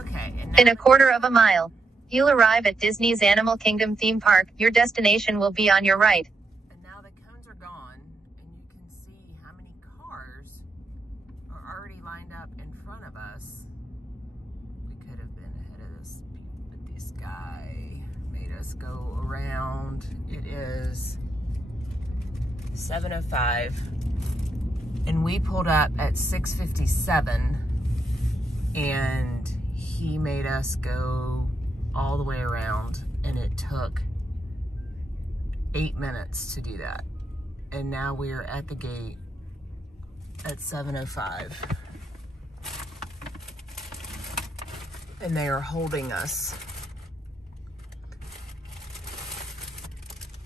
Okay. In a quarter of a mile, you'll arrive at Disney's Animal Kingdom theme park. Your destination will be on your right. And now the cones are gone, and you can see how many cars are already lined up in front of us. We could have been ahead of this, but this guy made us go around. It is 7:05, and we pulled up at 6:57, and he made us go all the way around, and it took 8 minutes to do that. And now we are at the gate at 7:05. And they are holding us.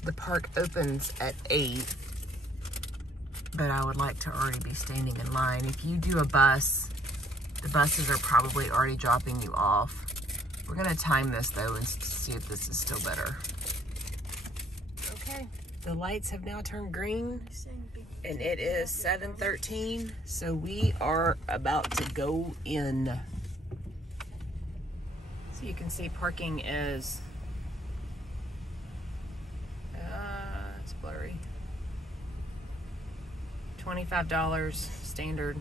The park opens at 8, but I would like to already be standing in line. If you do a bus, the buses are probably already dropping you off. We're gonna time this though and see if this is still better. Okay, the lights have now turned green and it is 7:13, so we are about to go in. So you can see parking is, it's blurry. $25 standard,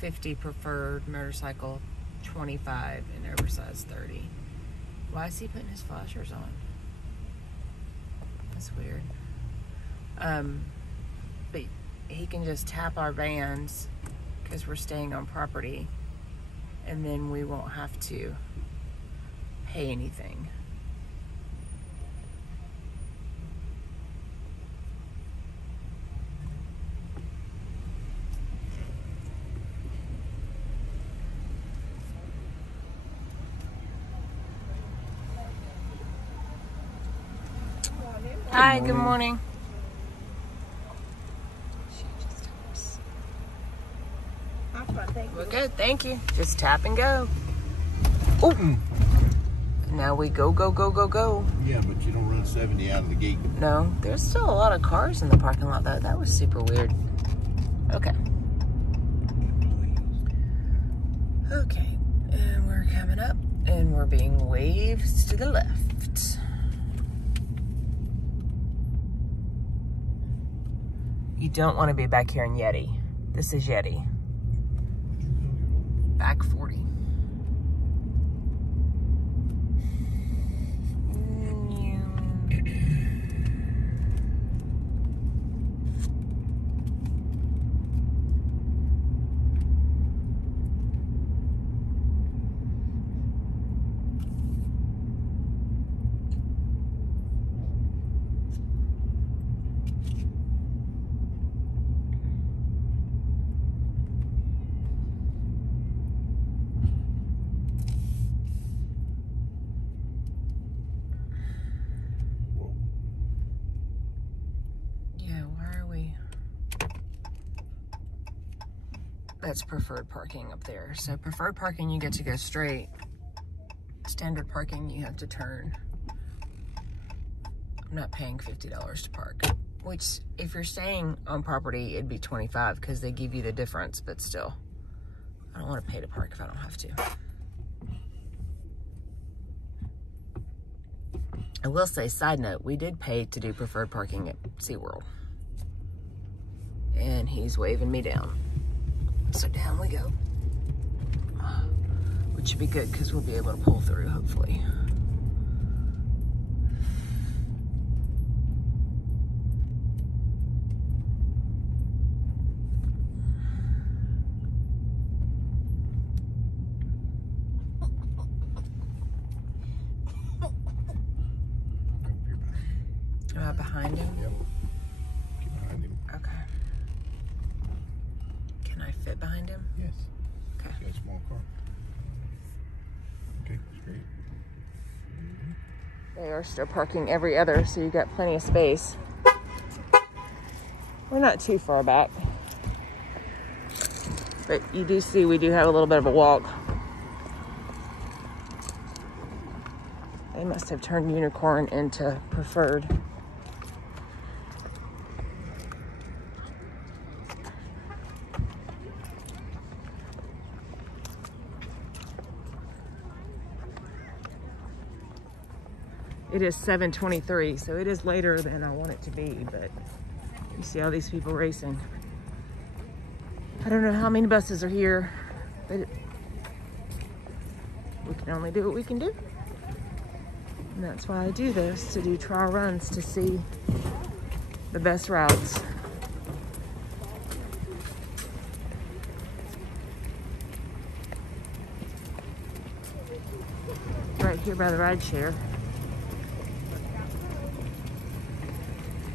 $50 preferred, motorcycle $25, and oversized $30. Why is he putting his flashers on? That's weird. But he can just tap our vans because we're staying on property, and then we won't have to pay anything. Hi, good morning. We're good, thank you. Just tap and go. Oh, now we go, go, go, go, go. Yeah, but you don't run 70 out of the gate. No, there's still a lot of cars in the parking lot though. That was super weird. Okay. Okay, and we're coming up and we're being waved to the left. You don't want to be back here in Yeti. This is Yeti. Back 40. That's preferred parking up there. So preferred parking, you get to go straight. Standard parking, you have to turn. I'm not paying $50 to park, which if you're staying on property, it'd be $25 because they give you the difference, but still, I don't want to pay to park if I don't have to. I will say, side note, we did pay to do preferred parking at SeaWorld. And he's waving me down. So down we go, which should be good because we'll be able to pull through, hopefully. Am I behind him? Yep. Get behind him. Okay. Can I fit behind him? Yes. Okay. You got a small car. Okay, straight. They are still parking every other, so you got plenty of space. We're not too far back. But you do see we do have a little bit of a walk. They must have turned Unicorn into preferred. It is 7:23, so it is later than I want it to be, but you see all these people racing. I don't know how many buses are here, but we can only do what we can do. And that's why I do this, to do trial runs to see the best routes. Right here by the ride share.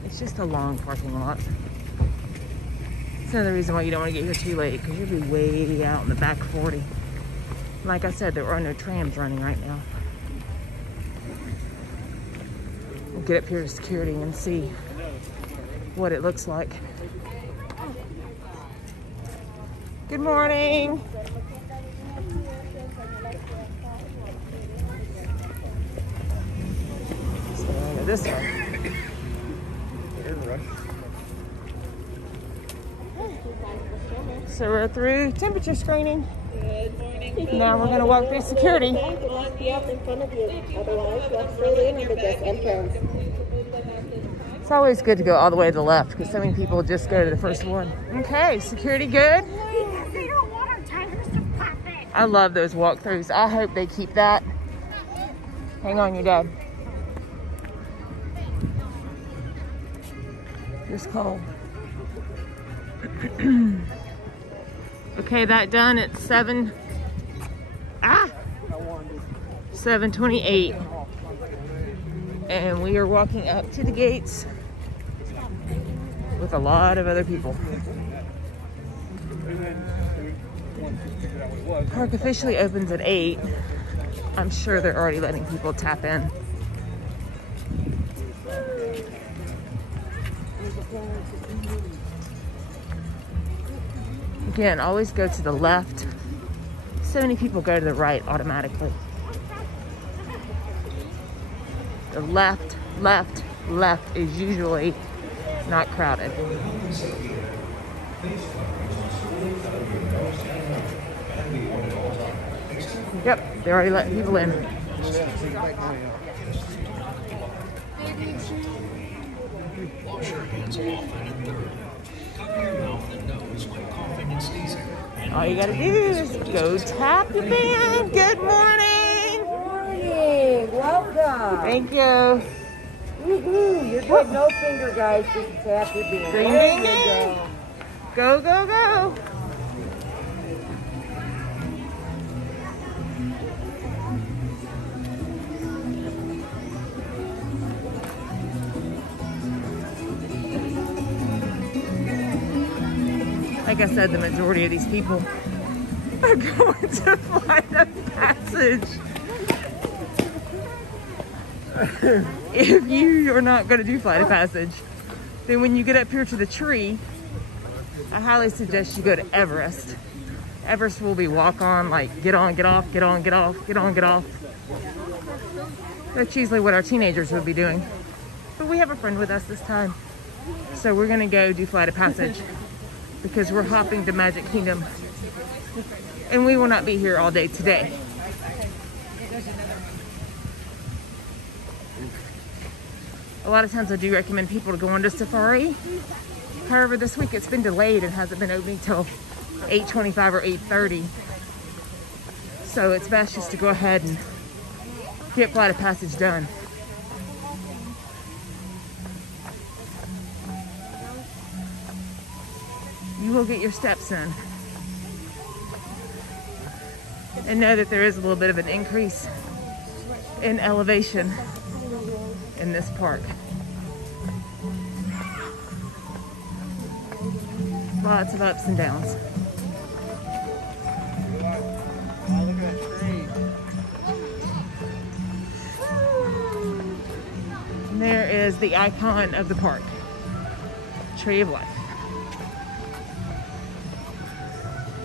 It's just a long parking lot. It's another reason why you don't want to get here too late, because you'll be way out in the back 40. Like I said, there are no trams running right now. We'll get up here to security and see what it looks like. Good morning. So we'll go this way. So we're through temperature screening. Good morning. Now we're gonna walk through security. It's always good to go all the way to the left because so many people just go to the first one. Okay, security good? They don't want our tigers to pop it. I love those walkthroughs. I hope they keep that. Hang on, your dad. Just call. Okay, that done at 7:28. And we are walking up to the gates with a lot of other people. Park officially opens at 8. I'm sure they're already letting people tap in. Again, always go to the left. So many people go to the right automatically. The left, left, left is usually not crowded. Yep, they're already letting people in. Wash your hands often and thoroughly. Cover your mouth and nose when coughing and sneezing. All you gotta do is go tap your band. Good morning. Morning. Welcome. Thank you. Woohoo. You're good. No finger, guys. Just tap your beer. Ding, ding, ding. Go, go, go. Like I said, the majority of these people are going to Flight of Passage. If you are not going to do Flight of Passage, then when you get up here to the tree, I highly suggest you go to Everest. Everest will be walk on, like get on, get off, get on, get off, get on, get off. That's usually what our teenagers would be doing. But we have a friend with us this time. So we're going to go do Flight of Passage because we're hopping to Magic Kingdom. And we will not be here all day today. A lot of times I do recommend people to go on to Safari. However, this week it's been delayed and hasn't been opening till 8:25 or 8:30. So it's best just to go ahead and get Flight of Passage done. You will get your steps in. And know that there is a little bit of an increase in elevation in this park. Lots of ups and downs. And there is the icon of the park, Tree of Life.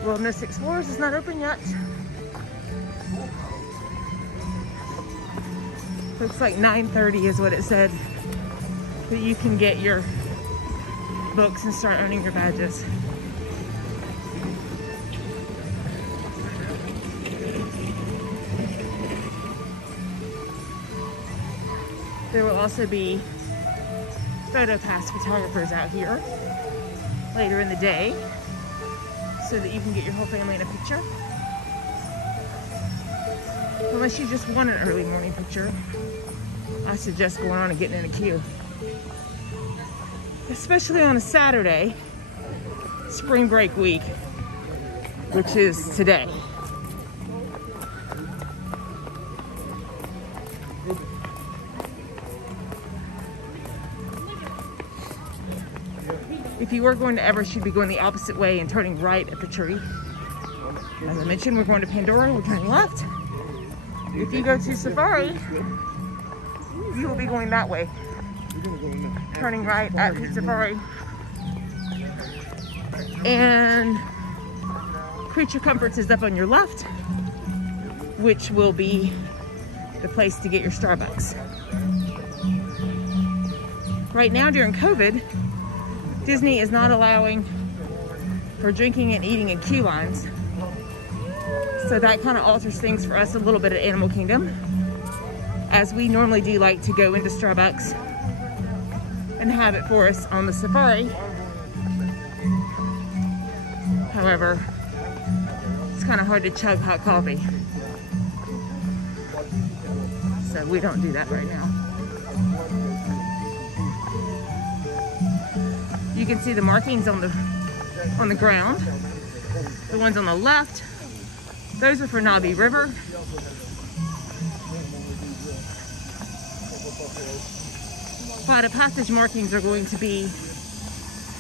Wilderness Explorers is not open yet. Looks like 9:30 is what it said, that you can get your books and start earning your badges. There will also be photo pass photographers out here later in the day so that you can get your whole family in a picture. Unless you just want an early morning picture, I suggest going on and getting in a queue. Especially on a Saturday, spring break week, which is today. If you were going to Everest, you'd be going the opposite way and turning right at the tree. As I mentioned, we're going to Pandora, we're turning left. If you go to Safari, you will be going that way. Turning right at Peak Safari. And Creature Comforts is up on your left, which will be the place to get your Starbucks. Right now during COVID, Disney is not allowing for drinking and eating in queue lines. So that kind of alters things for us a little bit at Animal Kingdom, as we normally do like to go into Starbucks and have it for us on the safari. However, it's kind of hard to chug hot coffee. So we don't do that right now. You can see the markings on the ground. The ones on the left, those are for Navi River. Flight of Passage markings are going to be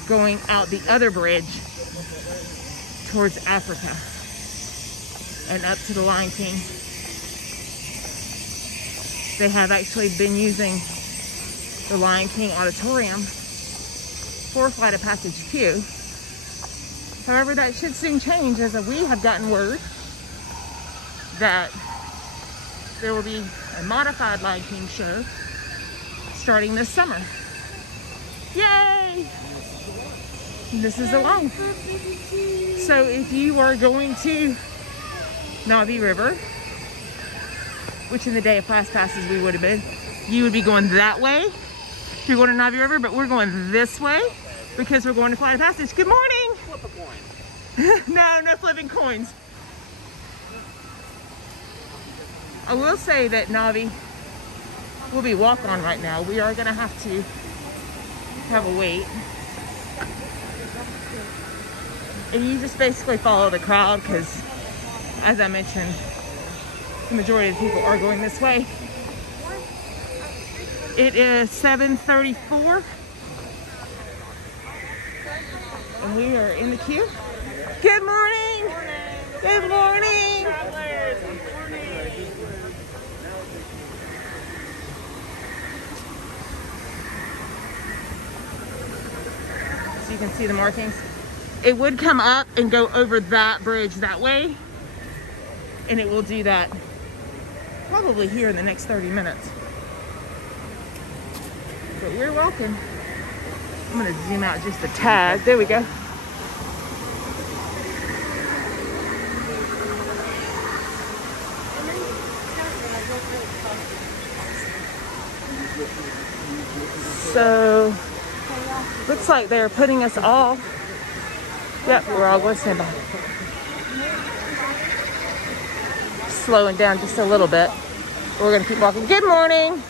going out the other bridge towards Africa and up to the Lion King. They have actually been using the Lion King Auditorium for Flight of Passage queue. However, that should soon change, as we have gotten word that there will be a modified Lion King show starting this summer. Yay! This is the line. So if you are going to Navi River, which in the day of fast passes we would have been, you would be going that way if you're going to Navi River, but we're going this way because we're going to Flight of Passage. Good morning! Flip a coin. No flipping coins. I will say that Navi will be walk-on right now. We are gonna have to have a wait. And you just basically follow the crowd because, as I mentioned, the majority of the people are going this way. It is 7:34. And we are in the queue. Good morning! Good morning! So you can see the markings. It would come up and go over that bridge that way. And it will do that probably here in the next 30 minutes. But we're walking. I'm gonna zoom out just a tad. There we go. So, looks like they're putting us all. Yep, we're all going to stand by. Slowing down just a little bit. We're gonna keep walking. Good morning.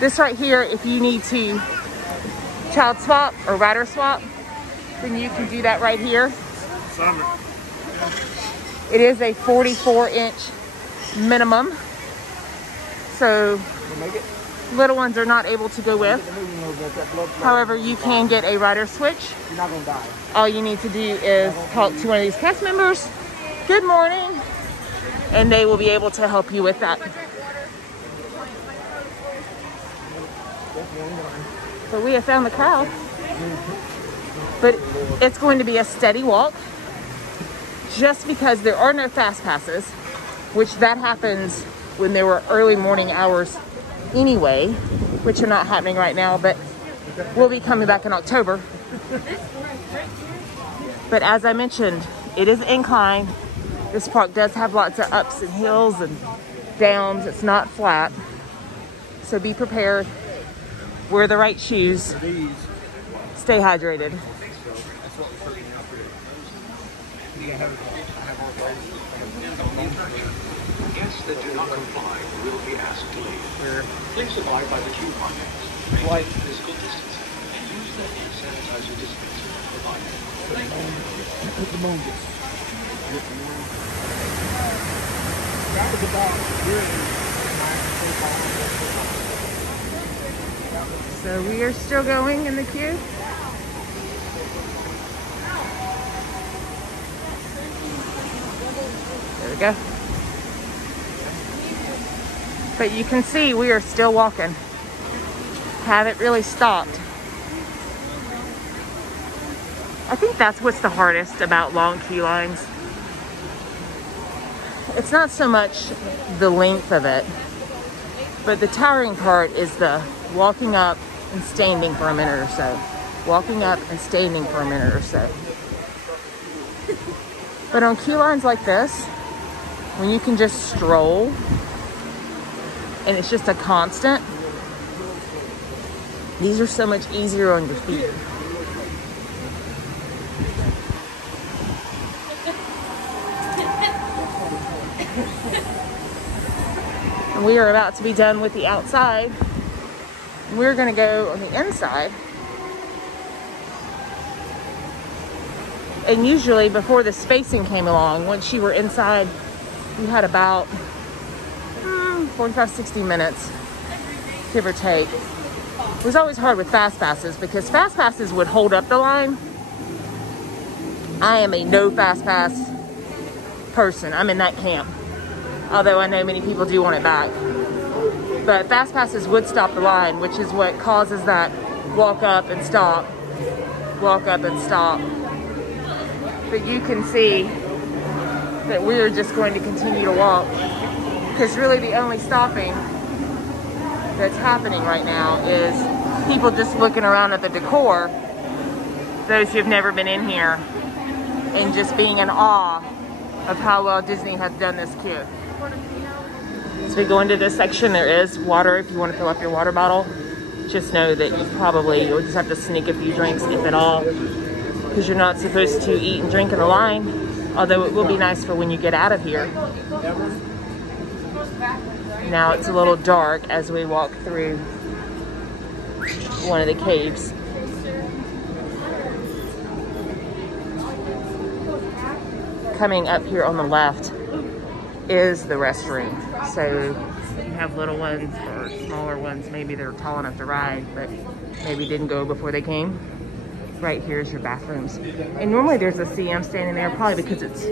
This right here, if you need to child swap or rider swap, then you can do that right here. Summer. It is a 44-inch minimum. So little ones are not able to go with. However, you can get a rider switch. You're not gonna die. All you need to do is talk to one of these cast members. Good morning. And they will be able to help you with that. So we have found the crowd. But it's going to be a steady walk. Just because there are no fast passes, which that happens when there were early morning hours anyway, which are not happening right now, but we'll be coming back in October. But as I mentioned, it is inclined. This park does have lots of ups and hills and downs. It's not flat. So be prepared. Wear the right shoes. Stay hydrated. Guests that do not comply will be asked to leave. Please abide by the queue contacts. Maintain physical distancing and use the hand sanitizer dispenser provided. Thank you. So we are still going in the queue. There we go. But you can see we are still walking. Haven't really stopped. I think that's what's the hardest about long queue lines. It's not so much the length of it, but the tiring part is the walking up and standing for a minute or so. Walking up and standing for a minute or so. But on queue lines like this, when you can just stroll and it's just a constant, these are so much easier on your feet. And we are about to be done with the outside. We're gonna go on the inside. And usually before the spacing came along, once you were inside, you had about 45, 60 minutes, give or take. It was always hard with fast passes because fast passes would hold up the line. I am a no fast pass person. I'm in that camp. Although I know many people do want it back. But fast passes would stop the line, which is what causes that walk up and stop, walk up and stop. But you can see that we're just going to continue to walk, because really the only stopping that's happening right now is people just looking around at the decor, those who have never been in here, and just being in awe of how well Disney has done this queue. As we go into this section, there is water if you want to fill up your water bottle. Just know that you probably will just have to sneak a few drinks, if at all, because you're not supposed to eat and drink in the line, although it will be nice for when you get out of here. Now it's a little dark as we walk through one of the caves. Coming up here on the left is the restroom. So you have little ones or smaller ones, maybe they're tall enough to ride, but maybe didn't go before they came. Right here's your bathrooms. And normally there's a CM standing there, probably because it's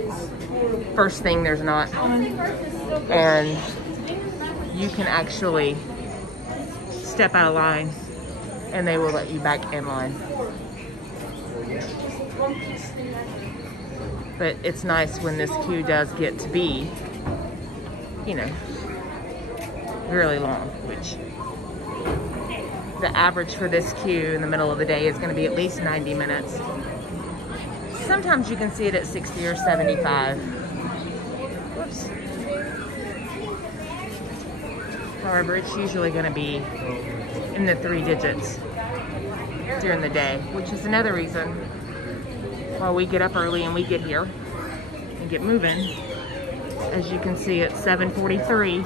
first thing there's not. And you can actually step out of line and they will let you back in line. But it's nice when this queue does get to be, you know, really long, which the average for this queue in the middle of the day is going to be at least 90 minutes. Sometimes you can see it at 60 or 75. Whoops. However, it's usually going to be in the 3 digits during the day, which is another reason why we get up early and we get here and get moving. As you can see, it's 7:43.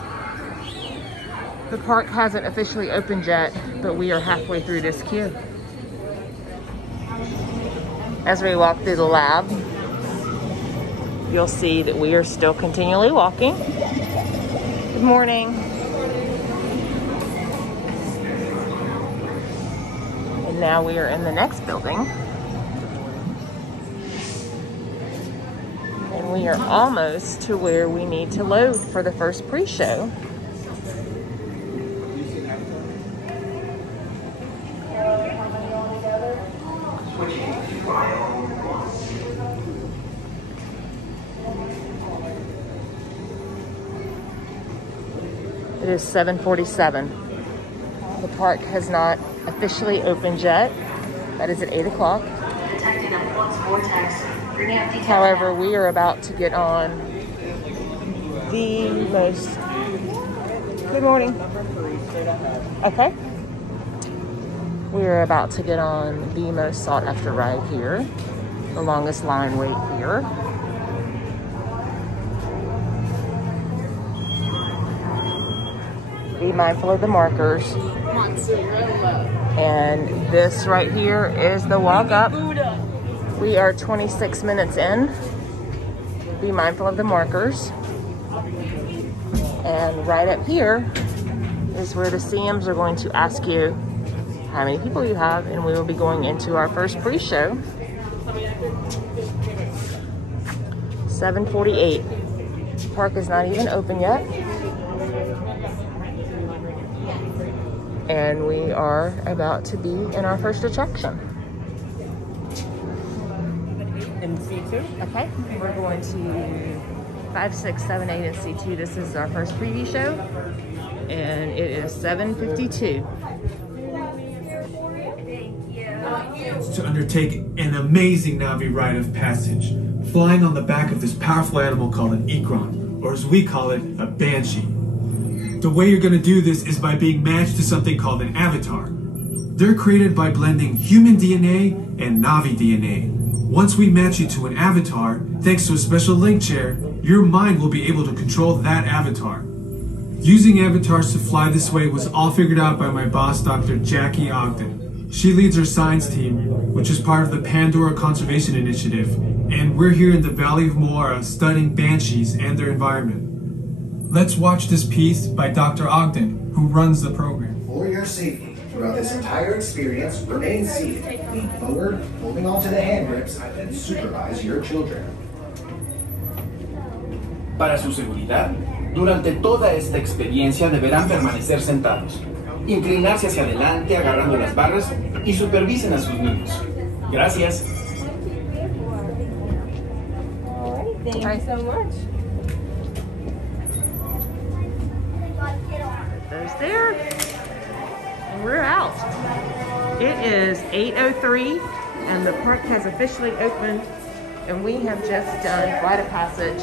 The park hasn't officially opened yet, but we are halfway through this queue. As we walk through the lab, you'll see that we are still continually walking. Good morning. And now we are in the next building. And we are almost to where we need to load for the first pre-show. It is 7:47. The park has not officially opened yet. That is at 8 o'clock. However, we are about to get on the most Good morning. Okay. We're about to get on the most sought after ride here. The longest line wait here. Be mindful of the markers. And this right here is the walk up. We are 26 minutes in. Be mindful of the markers. And right up here is where the CMs are going to ask you how many people you have, and we will be going into our first pre-show. 7:48. Park is not even open yet. And we are about to be in our first attraction. In C2? Okay, we're going to 5, 6, 7, 8 and C2. This is our first preview show, and it is 7:52. To undertake an amazing Na'vi rite of passage, flying on the back of this powerful animal called an Ikran, or as we call it, a Banshee. The way you're going to do this is by being matched to something called an avatar. They're created by blending human DNA and Na'vi DNA. Once we match you to an avatar, thanks to a special link chair, your mind will be able to control that avatar. Using avatars to fly this way was all figured out by my boss, Dr. Jackie Ogden. She leads our science team, which is part of the Pandora Conservation Initiative, and we're here in the Valley of Moara studying banshees and their environment. Let's watch this piece by Dr. Ogden, who runs the program. For your safety, throughout this entire experience, remain seated, lean forward, holding onto the hand grips, and supervise your children. Para su seguridad, durante toda esta experiencia deberán permanecer sentados, inclinarse hacia adelante agarrando las barras y supervisen a sus niños. Gracias. Thank you so much. Those there, and we're out. It is 8:03, and the park has officially opened, and we have just done Flight of Passage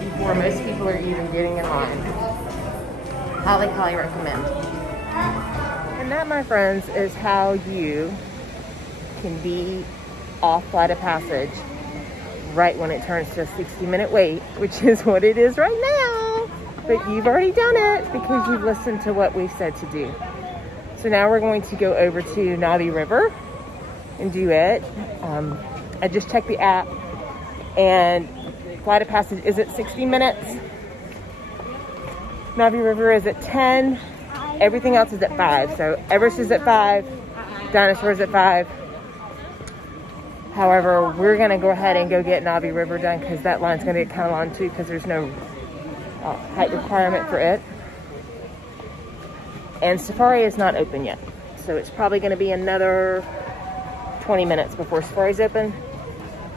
before most people are even getting in line. Highly, highly recommend. And that, my friends, is how you can be off Flight of Passage right when it turns to a 60-minute wait, which is what it is right now. But you've already done it because you've listened to what we've said to do. So now we're going to go over to Na'vi River and do it. I just checked the app, and Flight of Passage is at 60 minutes. Na'vi River is at 10. Everything else is at 5. So Everest is at 5. Dinosaur is at 5. However, we're going to go ahead and go get Na'vi River done because that line's going to get kind of long too because there's no height requirement for it. And Safari is not open yet. So it's probably going to be another 20 minutes before Safari's open.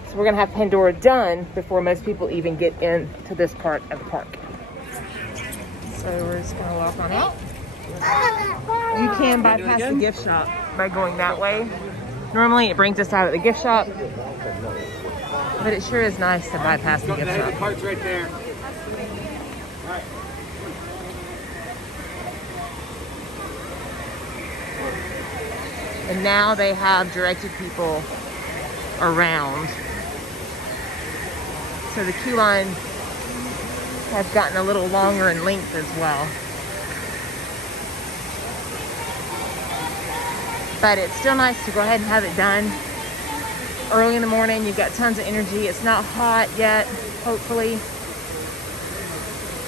So we're going to have Pandora done before most people even get into this part of the park. So we're just going to walk on out. You can bypass the gift shop by going that way. Normally it brings us out at the gift shop, but it sure is nice to bypass the gift shop. The cart's right there. And now they have directed people around. So the queue line has gotten a little longer in length as well. But it's still nice to go ahead and have it done early in the morning. You've got tons of energy. It's not hot yet, hopefully,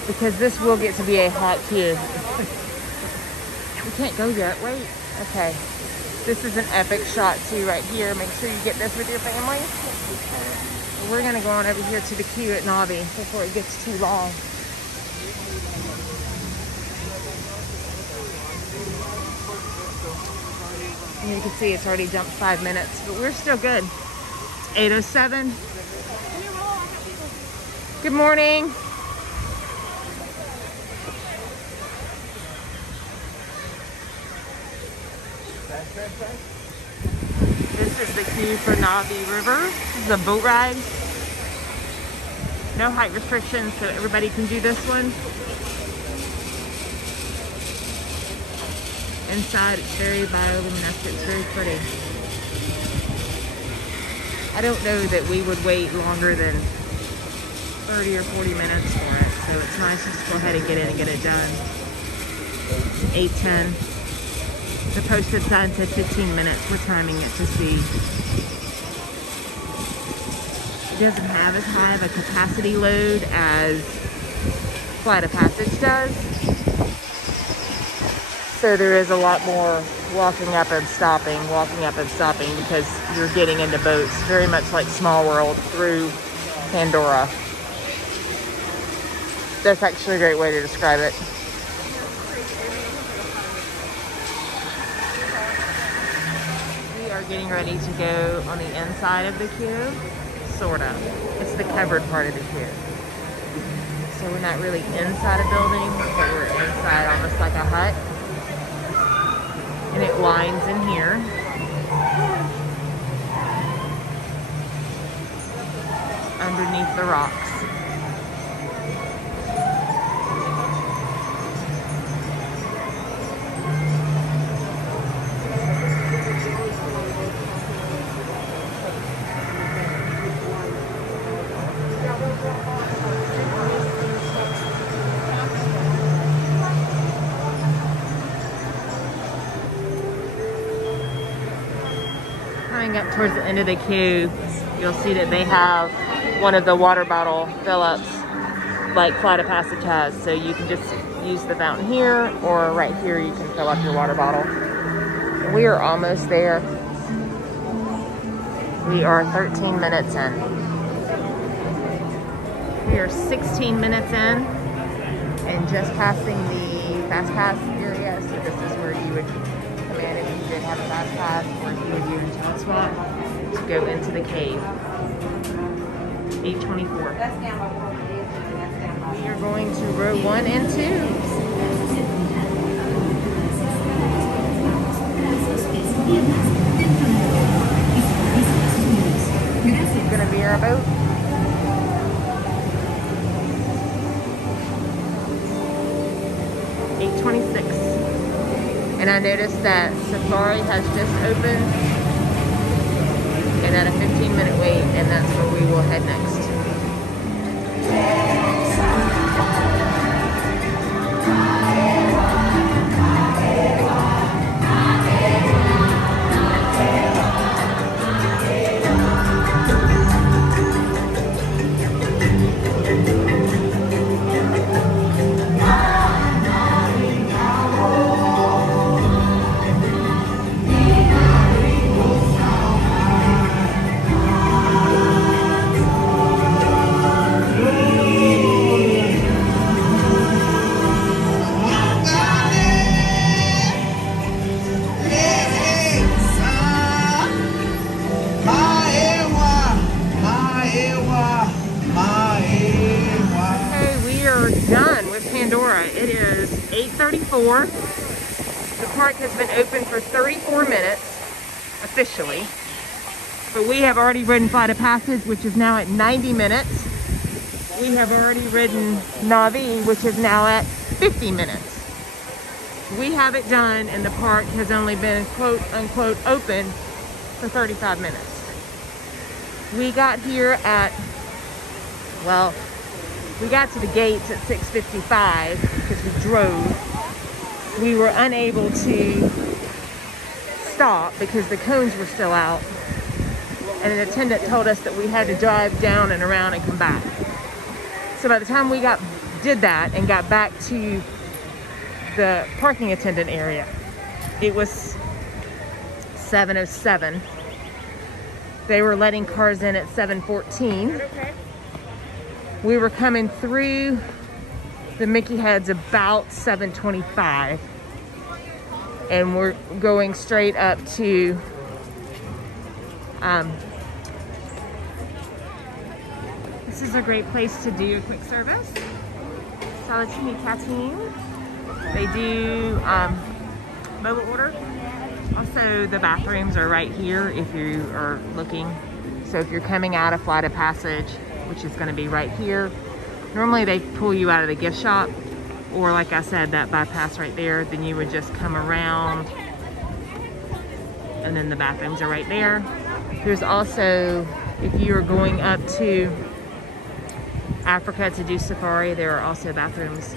because this will get to be a hot queue. We can't go yet. Wait. Okay. This is an epic shot too right here. Make sure you get this with your family. We're gonna go on over here to the queue at Na'vi before it gets too long. And you can see it's already jumped 5 minutes, but we're still good. 8:07. Good morning. This is the queue for Na'vi River. This is a boat ride. No height restrictions, so everybody can do this one. Inside, it's very bioluminescent. It's very pretty. I don't know that we would wait longer than 30 or 40 minutes for it. So it's nice to just go ahead and get in and get it done. 8:10. The posted sign said 15 minutes. We're timing it to see. It doesn't have as high of a capacity load as Flight of Passage does. So there is a lot more walking up and stopping because you're getting into boats, very much like Small World through Pandora. That's actually a great way to describe it. We are getting ready to go on the inside of the queue, sort of. It's the covered part of the queue. So we're not really inside a building, but we're inside almost like a hut. And it winds in here. Underneath the rocks. Coming up towards the end of the queue, you'll see that they have one of the water bottle fill-ups like Flight of Passage has. So you can just use the fountain here, or right here you can fill up your water bottle. And we are almost there. We are 13 minutes in. We are 16 minutes in and just passing the Fast Pass area. So this is where you would come in if you did have a Fast Pass, or if you would use a swap to go into the cave. 8:24. We are going to row 1 and 2. It's going to be our boat. And I noticed that Safari has just opened and at a 15-minute wait, and that's where we will head next. It is 8:34. The park has been open for 34 minutes, officially. But we have already ridden Flight of Passage, which is now at 90 minutes. We have already ridden Na'vi, which is now at 50 minutes. We have it done, and the park has only been quote unquote open for 35 minutes. We got here at, well, we got to the gates at 6:55 because we drove. We were unable to stop because the cones were still out. And an attendant told us that we had to drive down and around and come back. So by the time we did that and got back to the parking attendant area, it was 7:07. They were letting cars in at 7:14. We were coming through the Mickey Heads about 7:25, and we're going straight up to this is a great place to do a quick service. Salatini Catine. They do mobile order. Also, the bathrooms are right here if you are looking. So if you're coming out of Flight of Passage, which is going to be right here. Normally they pull you out of the gift shop, or like I said, that bypass right there, then you would just come around, and then the bathrooms are right there. There's also, if you are going up to Africa to do safari, there are also bathrooms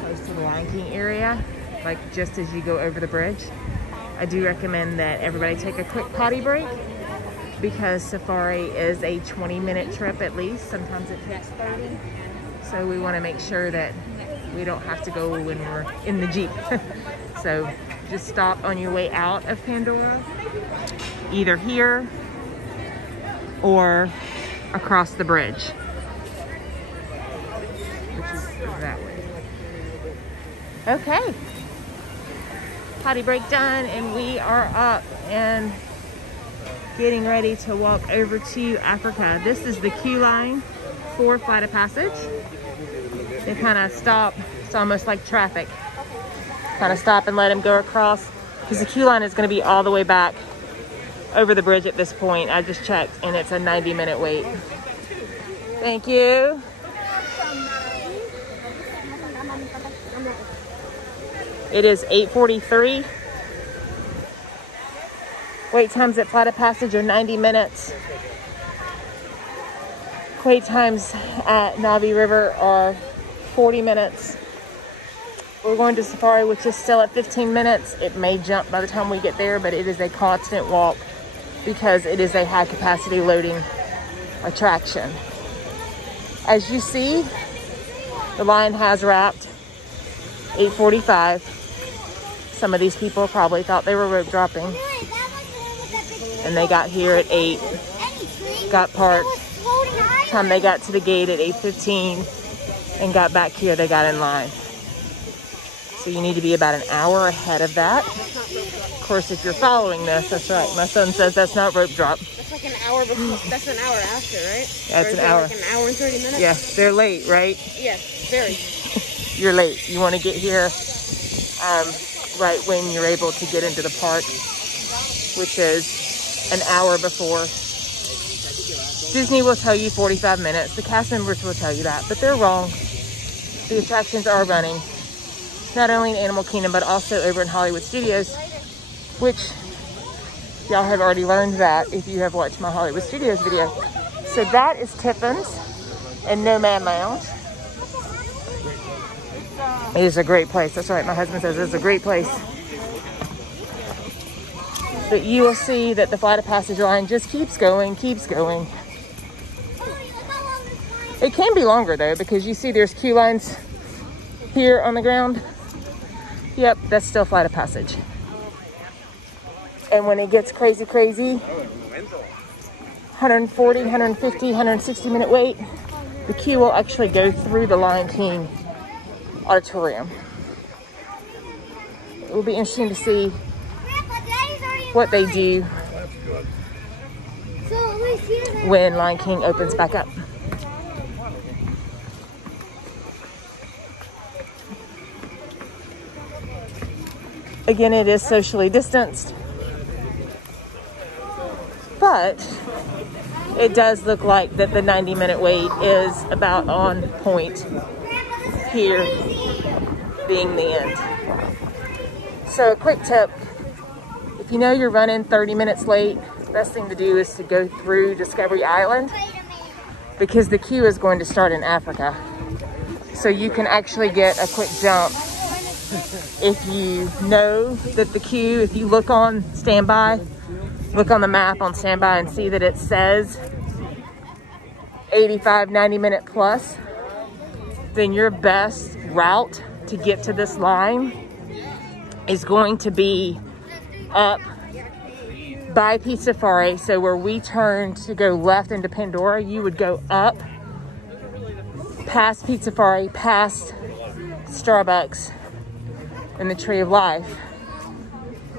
close to the Lion King area, like just as you go over the bridge. I do recommend that everybody take a quick potty break, because safari is a 20-minute trip at least. Sometimes it takes 30. So we want to make sure that we don't have to go when we're in the Jeep. So just stop on your way out of Pandora, either here or across the bridge, which is that way. Okay. Potty break done, and we are up and getting ready to walk over to Africa. This is the queue line for Flight of Passage. They kind of stop. It's almost like traffic. Kind of stop and let them go across, because the queue line is going to be all the way back over the bridge at this point. I just checked, and it's a 90-minute wait. Thank you. It is 8:43. Wait times at Flight of Passage are 90 minutes. Wait times at Navi River are 40 minutes. We're going to Safari, which is still at 15 minutes. It may jump by the time we get there, but it is a constant walk because it is a high capacity loading attraction. As you see, the line has wrapped. 8:45. Some of these people probably thought they were rope dropping, and they got here at 8, got parked. Time they got to the gate at 8:15 and got back here, they got in line. So you need to be about an hour ahead of that. Of course, if you're following this, that's right. My son says that's not rope drop. That's like an hour before. That's an hour after, right? Yeah, it's an hour. Like an hour and 30 minutes? Yeah, they're late, right? Yes, very. You're late. You want to get here right when you're able to get into the park, which is an hour before. Disney will tell you 45 minutes. The cast members will tell you that, but they're wrong. The attractions are running, not only in Animal Kingdom, but also over in Hollywood Studios, which y'all have already learned that if you have watched my Hollywood Studios video. So that is Tiffin's and Nomad Lounge. It is a great place. That's right. My husband says it's a great place. But you will see that the Flight of Passage line just keeps going, keeps going. It can be longer though, because you see there's queue lines here on the ground. Yep, that's still Flight of Passage. And when it gets crazy, 140, 150, 160 minute wait, the queue will actually go through the Lion King auditorium. It will be interesting to see what they do when Lion King opens back up. Again, it is socially distanced, but it does look like that the 90-minute wait is about on point here being the end. So a quick tip, if you know you're running 30 minutes late, the best thing to do is to go through Discovery Island, because the queue is going to start in Africa. So you can actually get a quick jump if you know that the queue, if you look on standby, look on the map on standby and see that it says 85, 90 minute plus, then your best route to get to this line is going to be up by Peach Safari. So where we turned to go left into Pandora, you would go up past Peach Safari, past Starbucks and the Tree of Life,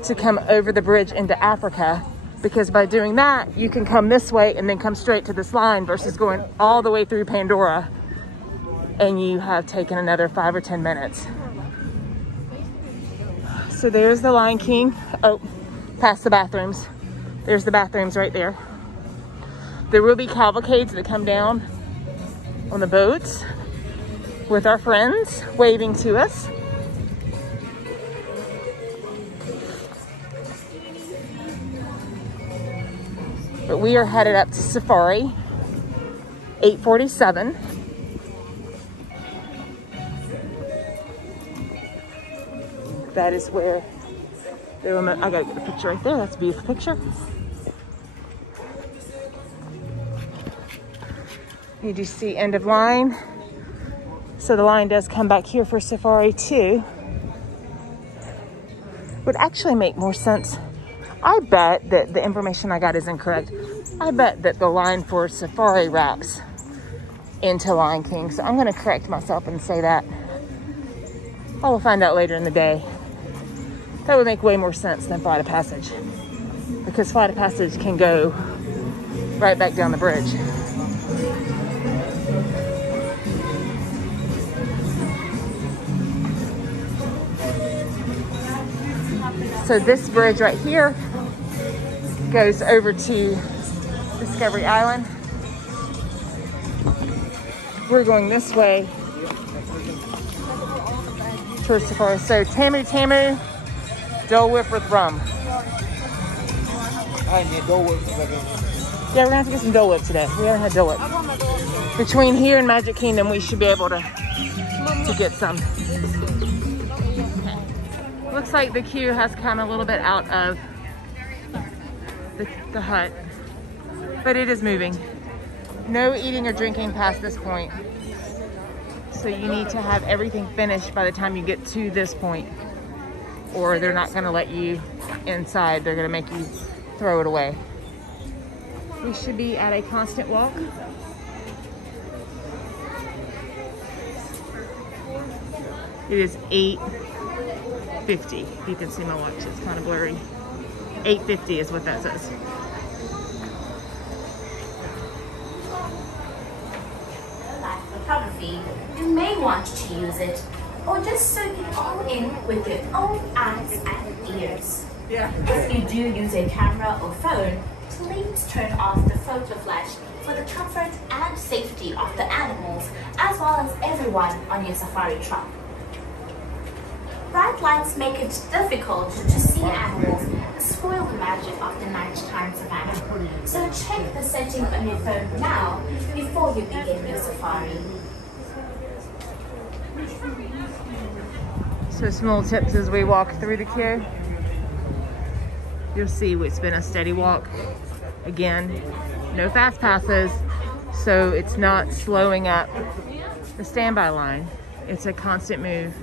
to come over the bridge into Africa, because by doing that you can come this way and then come straight to this line versus going all the way through Pandora, and you have taken another 5 or 10 minutes. So there's the Lion King. Oh, past the bathrooms. There's the bathrooms right there. There will be cavalcades that come down on the boats, with our friends waving to us. But we are headed up to Safari, 8:47. That is where I gotta get a picture right there. That's a beautiful picture. You do see end of line. So the line does come back here for Safari too. Would actually make more sense. I bet that the information I got is incorrect. I bet that the line for Safari wraps into Lion King. So I'm gonna correct myself and say that. I will find out later in the day. That would make way more sense than Flight of Passage, because Flight of Passage can go right back down the bridge. So this bridge right here goes over to Discovery Island. We're going this way towards Safari. So Tamu, Dole Whip with rum. I need Dole Whip. Yeah, we're gonna have to get some Dole Whip today. We haven't had Dole Whip. Between here and Magic Kingdom, we should be able to get some. Looks like the queue has come a little bit out of the hut, but it is moving. No eating or drinking past this point. So you need to have everything finished by the time you get to this point, or they're not gonna let you inside. They're gonna make you throw it away. We should be at a constant walk. It is 8:50. You can see my watch, it's kind of blurry. 8:50 is what that says. Photography, you may want to use it, or just soak it all in with your own eyes and ears. Yeah. If you do use a camera or phone, please turn off the photo flash for the comfort and safety of the animals, as well as everyone on your safari truck. Bright lights make it difficult to see animals and spoil the magic of the nighttime savannah. So check the setting on your phone now before you begin your safari. So some little tips as we walk through the queue. You'll see it's been a steady walk. Again, no fast passes, so it's not slowing up the standby line. It's a constant move.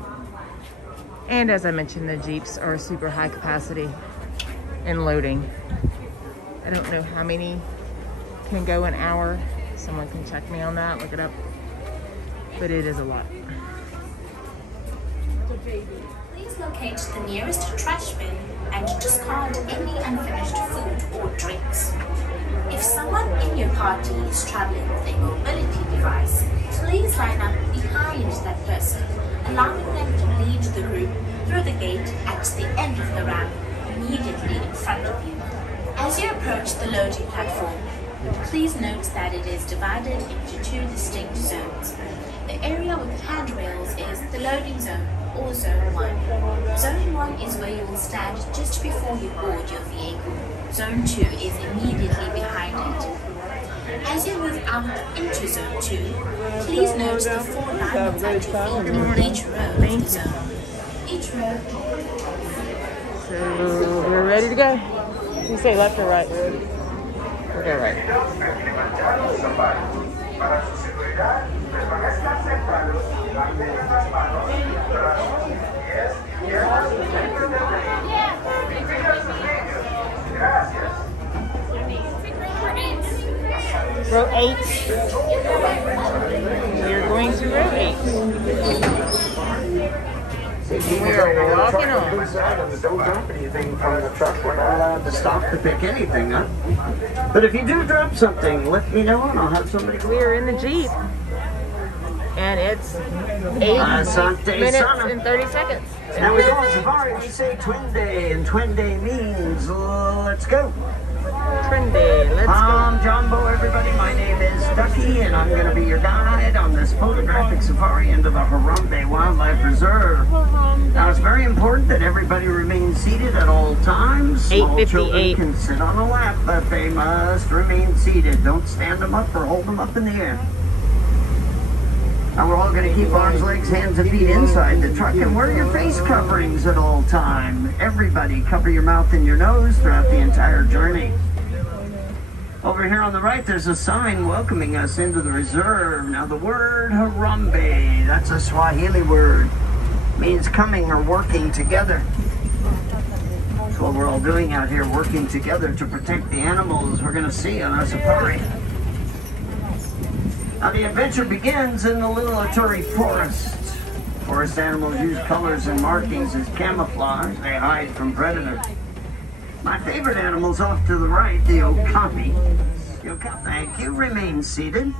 And as I mentioned, the Jeeps are super high capacity and loading. I don't know how many can go an hour. Someone can check me on that, look it up. But it is a lot. Please locate the nearest trash bin and discard any unfinished food or drinks. If someone in your party is traveling with a mobility device, please line up behind that person, allowing them to lead the group through the gate at the end of the ramp, immediately in front of you. As you approach the loading platform, please note that it is divided into two distinct zones. The area with handrails is the loading zone, or Zone 1. Zone 1 is where you will stand just before you board your vehicle. Zone 2 is immediately behind it. As you move out into Zone 2, please note the 4 lines at your feet in each row of the zone. Each row. So we're ready to go. You say left or right? We'll go right. Row 8. You're going to row 8. We are walking on. Don't drop anything from the truck. We're not allowed to stop to pick anything up. But if you do drop something, let me know and I'll have somebody. We're in the Jeep. And it's 8 minutes and 30 seconds. Now we go on safari, we say Twin Day, and Twin Day means let's go. Twin Day, let's go. John Bow, everybody. My name is Ducky, and I'm going to be your guide on this this photographic safari into the Harambe Wildlife Reserve. Now, it's very important that everybody remain seated at all times. Small children can sit on a lap, but they must remain seated. Don't stand them up or hold them up in the air. Now, we're all going to keep arms, legs, hands, and feet inside the truck and wear your face coverings at all time. Everybody, cover your mouth and your nose throughout the entire journey. Over here on the right, there's a sign welcoming us into the reserve. Now, the word Harambe, that's a Swahili word, means coming or working together. That's what we're all doing out here, working together to protect the animals we're going to see on our safari. Now, the adventure begins in the Little Ituri Forest. Forest animals use colors and markings as camouflage. They hide from predators. My favorite animal's off to the right, the okapi. The okapi, thank you. Remain seated.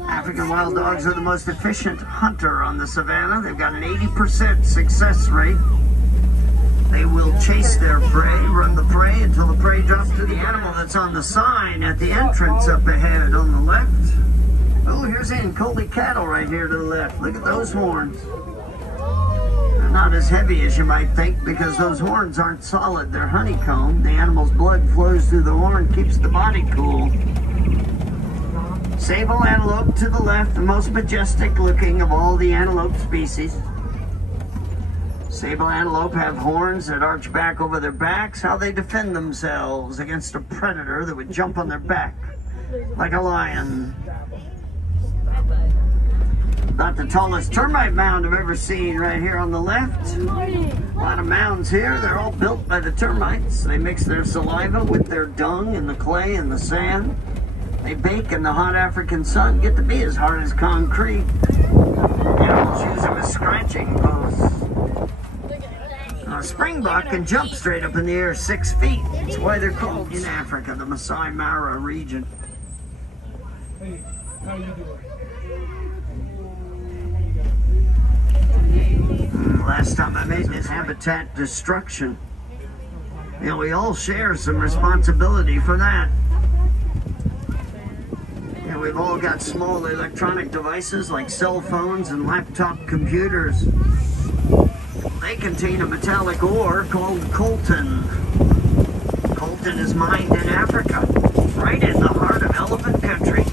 African wild dogs are the most efficient hunter on the savannah. They've got an 80% success rate. They will chase their prey, run the prey until the prey drops to the animal that's on the sign at the entrance up ahead on the left. Oh, here's Ankole cattle right here to the left. Look at those horns. They're not as heavy as you might think because those horns aren't solid. They're honeycomb. The animal's blood flows through the horn, keeps the body cool. Sable antelope to the left, the most majestic looking of all the antelope species. Sable antelope have horns that arch back over their backs. How they defend themselves against a predator that would jump on their back like a lion. About the tallest termite mound I've ever seen right here on the left. A lot of mounds here. They're all built by the termites. They mix their saliva with their dung and the clay and the sand. They bake in the hot African sun, get to be as hard as concrete. Animals use them as scratching posts. A springbok can jump straight up in the air 6 feet. That's why they're called in Africa, the Masai Mara region. Last time I made this habitat destruction. You know, we all share some responsibility for that. You know, we've all got small electronic devices like cell phones and laptop computers. They contain a metallic ore called coltan. Coltan is mined in Africa, right in the heart of elephant country.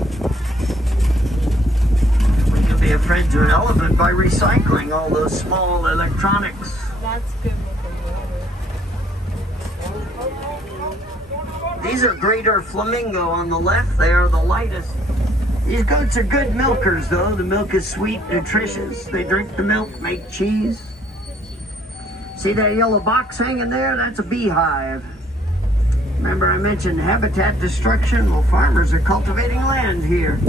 We can be a friend to an elephant by recycling all those small electronics. That's good. These are greater flamingo on the left. They are the lightest. These goats are good milkers, though. The milk is sweet, nutritious. They drink the milk, make cheese. See that yellow box hanging there? That's a beehive. Remember I mentioned habitat destruction? Well, farmers are cultivating land here.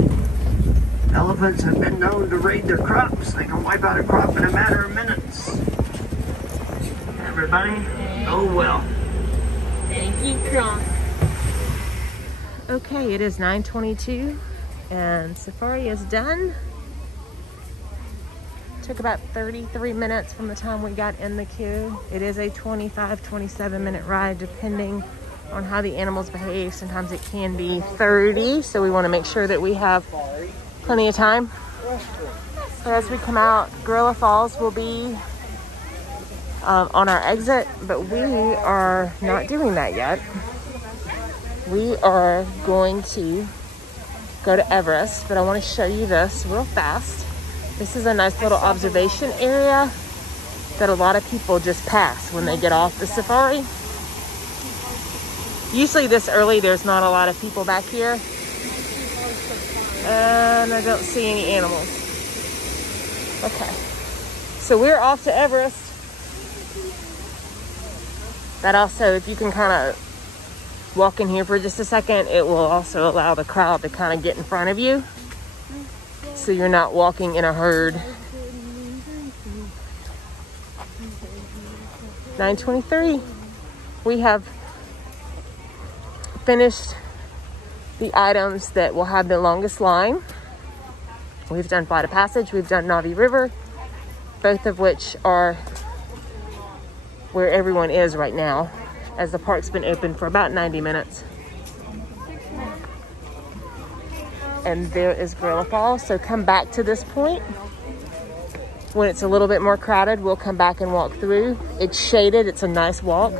Elephants have been known to raid their crops. They can wipe out a crop in a matter of minutes. Everybody, go well. Thank you, Kronk. Okay, it is 9:22 and safari is done. Took about 33 minutes from the time we got in the queue. It is a 25-27 minute ride depending on how the animals behave. Sometimes it can be 30, so we want to make sure that we have plenty of time. So as we come out, Gorilla Falls will be on our exit, but we are not doing that yet. We are going to go to Everest, but I want to show you this real fast. This is a nice little observation area that a lot of people just pass when they get off the safari. Usually this early, there's not a lot of people back here. And I don't see any animals. Okay. So we're off to Everest. That also, if you can kind of walk in here for just a second, it will also allow the crowd to kind of get in front of you. So you're not walking in a herd. 9:23. We have finished the items that will have the longest line. We've done Flight of Passage, we've done Navi River, both of which are where everyone is right now, as the park's been open for about 90 minutes. and there is Gorilla Falls. So come back to this point. When it's a little bit more crowded, we'll come back and walk through. It's shaded, it's a nice walk.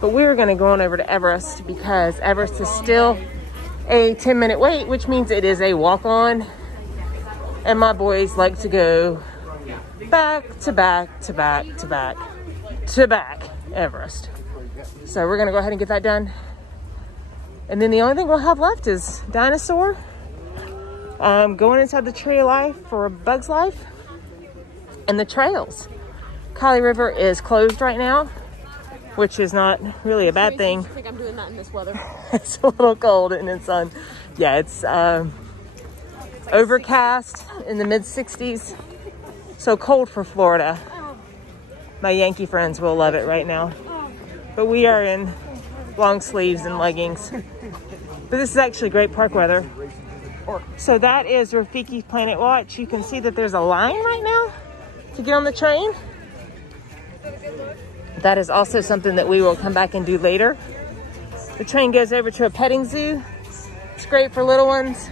But we were gonna go on over to Everest because Everest is still a 10-minute wait, which means it is a walk on. And my boys like to go back to back to back to back to back Everest. So we're gonna go ahead and get that done. And then the only thing we'll have left is Dinosaur. Going inside the Tree of Life for a Bug's Life. And the trails. Kali River is closed right now, which is not really a bad thing. I think I'm doing that in this weather. It's a little cold and it's sun. Yeah, it's overcast in the mid-60s. So cold for Florida. My Yankee friends will love it right now. But we are in long sleeves and leggings. But this is actually great park weather. So that is Rafiki's Planet Watch. You can see that there's a line right now to get on the train. That is also something that we will come back and do later. The train goes over to a petting zoo. It's great for little ones.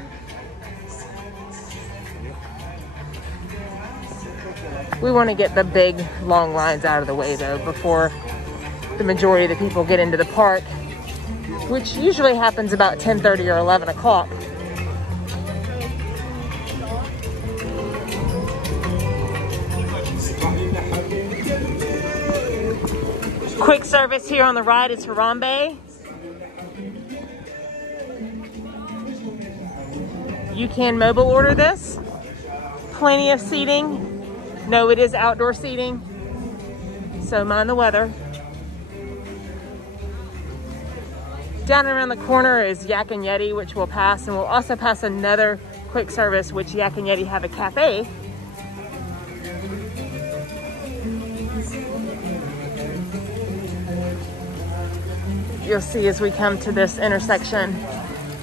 We want to get the big long lines out of the way though before the majority of the people get into the park, which usually happens about 10:30 or 11 o'clock. Quick service here on the ride is Harambe. You can mobile order this. Plenty of seating. No, it is outdoor seating. So mind the weather. Down around the corner is Yak and Yeti, which we'll pass. And we'll also pass another quick service, which Yak and Yeti have a cafe. You'll see as we come to this intersection.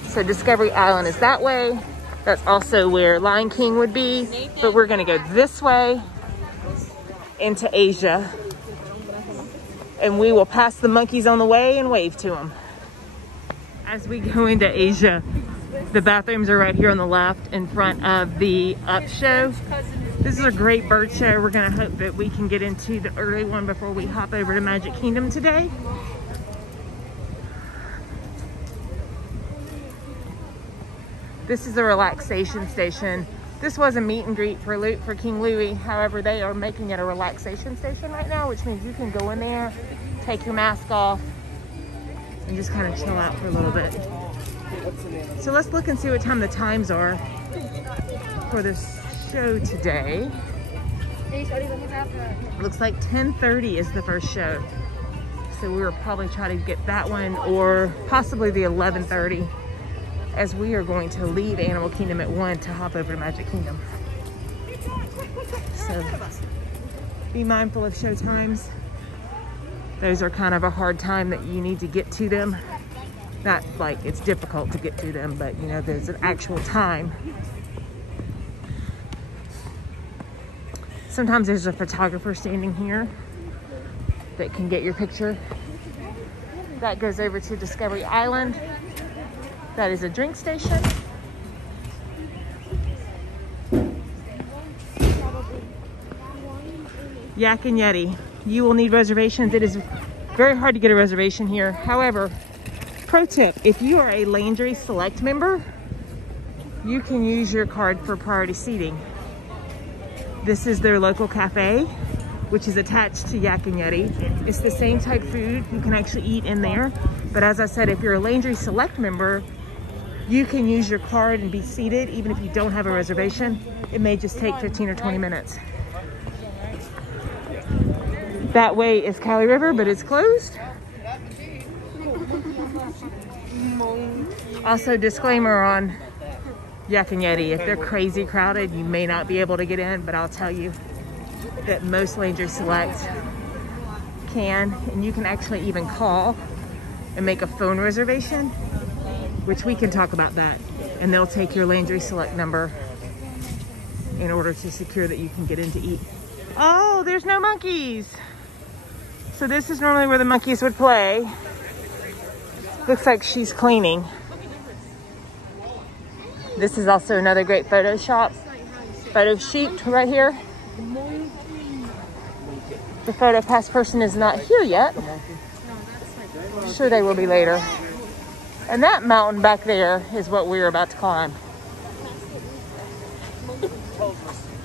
So Discovery Island is that way. That's also where Lion King would be. But we're gonna go this way into Asia. And we will pass the monkeys on the way and wave to them. As we go into Asia, the bathrooms are right here on the left in front of the Up show. This is a great bird show. We're gonna hope that we can get into the early one before we hop over to Magic Kingdom today. This is a relaxation station. This was a meet and greet for King Louis. However, they are making it a relaxation station right now, which means you can go in there, take your mask off, and just kind of chill out for a little bit. So let's look and see what time the times are for this show today. Looks like 10:30 is the first show. So we will probably try to get that one or possibly the 11:30. As we are going to leave Animal Kingdom at 1 to hop over to Magic Kingdom. So be mindful of show times. Those are kind of a hard time that you need to get to them. Not like it's difficult to get to them, but you know, there's an actual time. Sometimes there's a photographer standing here that can get your picture. That goes over to Discovery Island. That is a drink station. Yak and Yeti. You will need reservations. It is very hard to get a reservation here. However, pro tip, if you are a Landry Select member, you can use your card for priority seating. This is their local cafe, which is attached to Yak and Yeti. It's the same type food you can actually eat in there. But as I said, if you're a Landry Select member, you can use your card and be seated even if you don't have a reservation. It may just take 15 or 20 minutes. That way is Kali River, but it's closed. Also, disclaimer on Yak and Yeti. If they're crazy crowded, you may not be able to get in, but I'll tell you that most Landry Select can, and you can actually even call and make a phone reservation, which we can talk about that. And they'll take your Landry Select number in order to secure that you can get in to eat. Oh, there's no monkeys. So this is normally where the monkeys would play. Looks like she's cleaning. This is also another great photo shop. Photo shoot right here. The photo pass person is not here yet. I'm sure they will be later. And that mountain back there is what we're about to climb.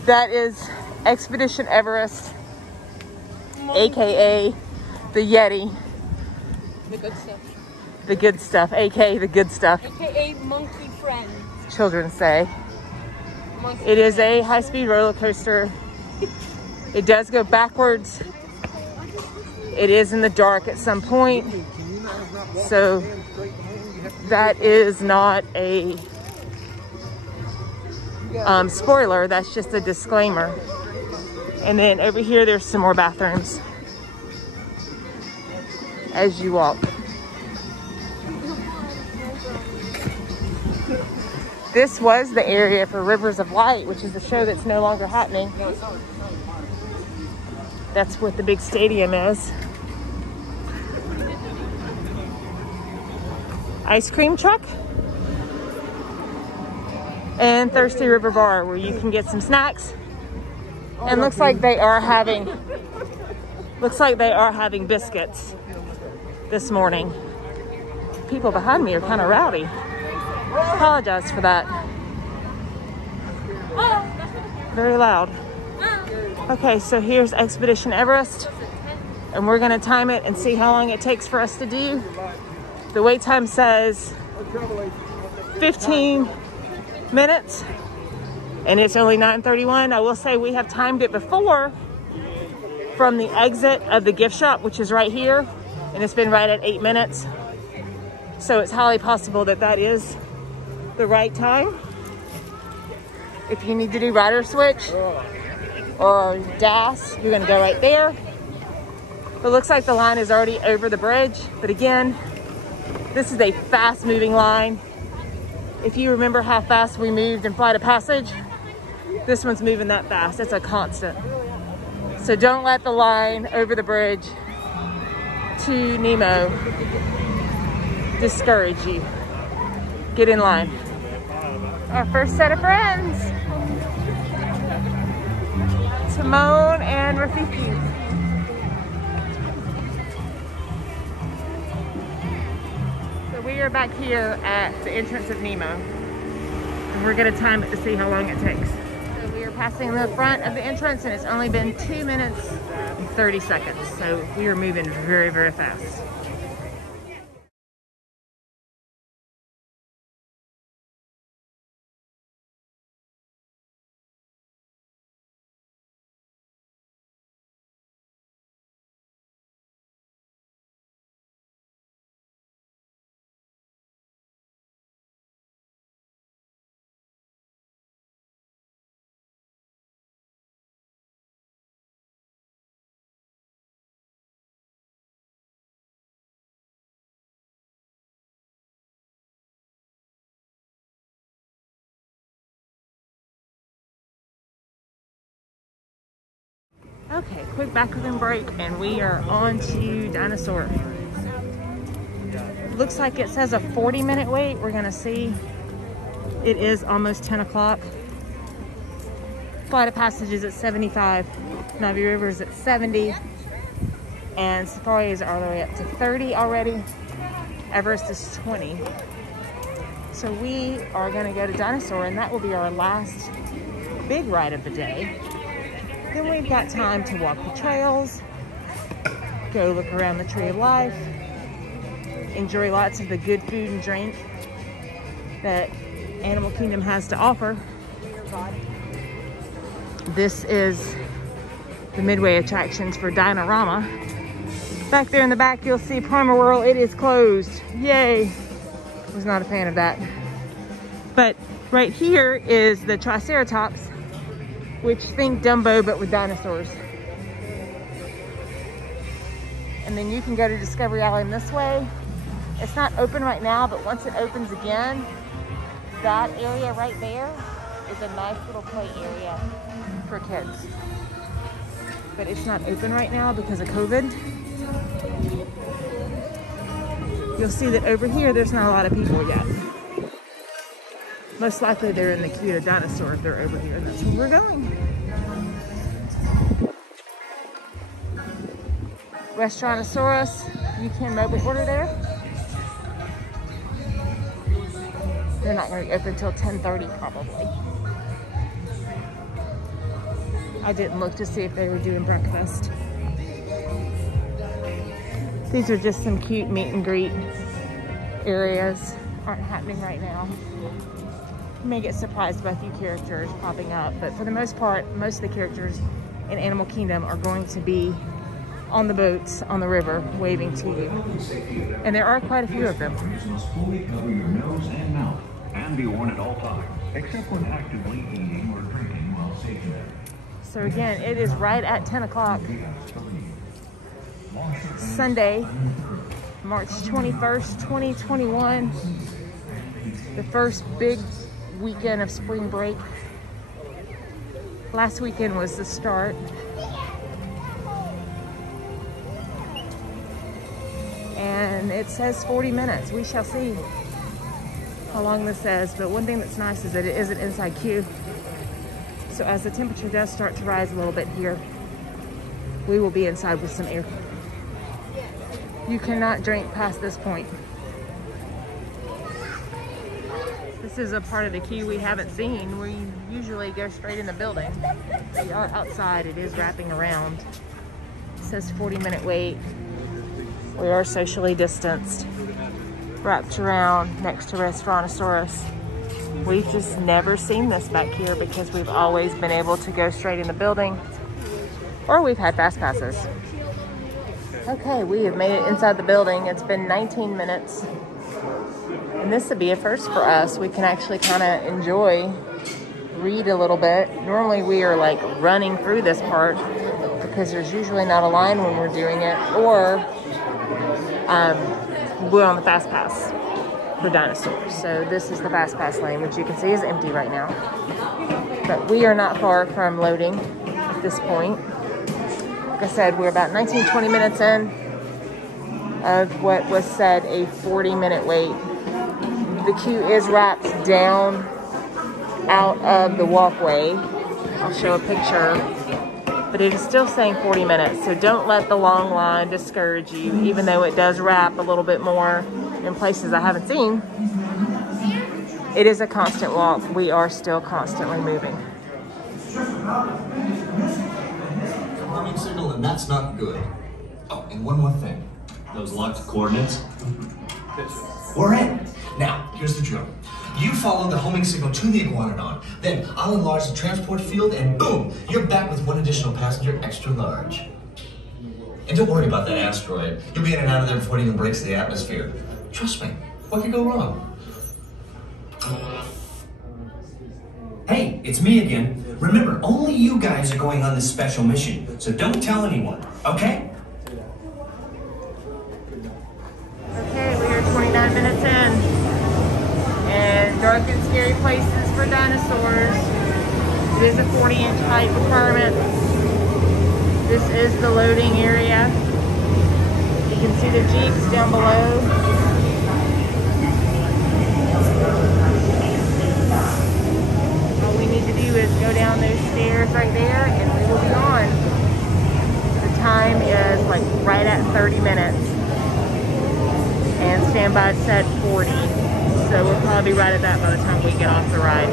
That is Expedition Everest, aka the Yeti. The good stuff. The good stuff, aka the good stuff. AKA monkey friend. Children say. It is a high-speed roller coaster. It does go backwards. It is in the dark at some point. So that is not a spoiler, that's just a disclaimer. And then over here, there's some more bathrooms as you walk. This was the area for Rivers of Light, which is a show that's no longer happening. That's what the big stadium is. Ice cream truck and Thirsty River Bar, where you can get some snacks. And looks like they are having biscuits this morning. People behind me are kind of rowdy. Apologize for that. Very loud. Okay, so here's Expedition Everest, and we're gonna time it and see how long it takes for us to do. The wait time says 15 minutes, and it's only 9:31. I will say we have timed it before from the exit of the gift shop, which is right here, and it's been right at 8 minutes. So it's highly possible that that is the right time. If you need to do rider switch or DAS, you're gonna go right there. It looks like the line is already over the bridge, but again, this is a fast moving line. If you remember how fast we moved in Flight of Passage, this one's moving that fast. It's a constant. So don't let the line over the bridge to Nemo discourage you. Get in line. Our first set of friends. Timon and Rafiki. So we are back here at the entrance of Nemo. And we're gonna time it to see how long it takes. So we are passing the front of the entrance, and it's only been 2 minutes and 30 seconds. So we are moving very, very fast. Okay, quick bathroom break, and we are on to Dinosaur. Looks like it says a 40-minute wait. We're gonna see. It is almost 10 o'clock. Flight of Passage is at 75. Navi River is at 70. And Safari is all the way up to 30 already. Everest is 20. So we are gonna go to Dinosaur, and that will be our last big ride of the day. Then we've got time to walk the trails, go look around the Tree of Life, enjoy lots of the good food and drink that Animal Kingdom has to offer. This is the midway attractions for Dinorama. Back there in the back, you'll see Primal World. It is closed. Yay. Was not a fan of that. But right here is the Triceratops, which think Dumbo, but with dinosaurs. And then you can go to Discovery Island this way. It's not open right now, but once it opens again, that area right there is a nice little play area for kids. But it's not open right now because of COVID. You'll see that over here, there's not a lot of people yet. Most likely they're in the queue to Dinosaur if they're over here, and that's where we're going. Restaurantosaurus, you can mobile order there. They're not going to be open until 10:30 probably. I didn't look to see if they were doing breakfast. These are just some cute meet and greet areas. Aren't happening right now. You may get surprised by a few characters popping up, but for the most part, most of the characters in Animal Kingdom are going to be on the boats on the river waving to you. And there are quite a few of them. Must fully cover your nose and mouth and be worn at all times, except when actively eating or drinking while stationary. So again, it is right at 10 o'clock. Sunday, March 21st, 2021. The first big weekend of spring break. Last weekend was the start. And it says 40 minutes. We shall see how long this says. But one thing that's nice is that it is an inside queue. So as the temperature does start to rise a little bit here, we will be inside with some air. You cannot drink past this point. This is a part of the queue we haven't seen. We usually go straight in the building. We are outside. It is wrapping around. It says 40-minute wait. We are socially distanced, wrapped around next to Restaurantosaurus. We've just never seen this back here because we've always been able to go straight in the building, or we've had fast passes. Okay, we have made it inside the building. It's been 19 minutes, and this would be a first for us. We can actually kind of enjoy, read a little bit. Normally we are like running through this part because there's usually not a line when we're doing it, or we're on the fast pass for dinosaurs. So this is the fast pass lane, which you can see is empty right now. But we are not far from loading at this point. Like I said, we're about 19-20 minutes in of what was said a 40-minute wait. The queue is wrapped down out of the walkway. I'll show a picture. But it is still saying 40 minutes, so don't let the long line discourage you, even though it does wrap a little bit more in places I haven't seen. It is a constant walk. We are still constantly moving. Warning signal, and that's not good. Oh, and one more thing. Those locked coordinates? We're in. Now, here's the drill. You follow the homing signal to the Iguanodon, then I'll enlarge the transport field, and boom, you're back with one additional passenger, extra large. And don't worry about that asteroid. You'll be in and out of there before it even breaks the atmosphere. Trust me, what could go wrong? Hey, it's me again. Remember, only you guys are going on this special mission, so don't tell anyone, okay? Okay, we are 29 minutes in. And dark and scary places for dinosaurs. It is a 40-inch height requirement. This is the loading area. You can see the Jeeps down below. All we need to do is go down those stairs right there and we will be on. The time is like right at 30 minutes. And standby set 40. So we'll probably be right at that by the time we get off the ride.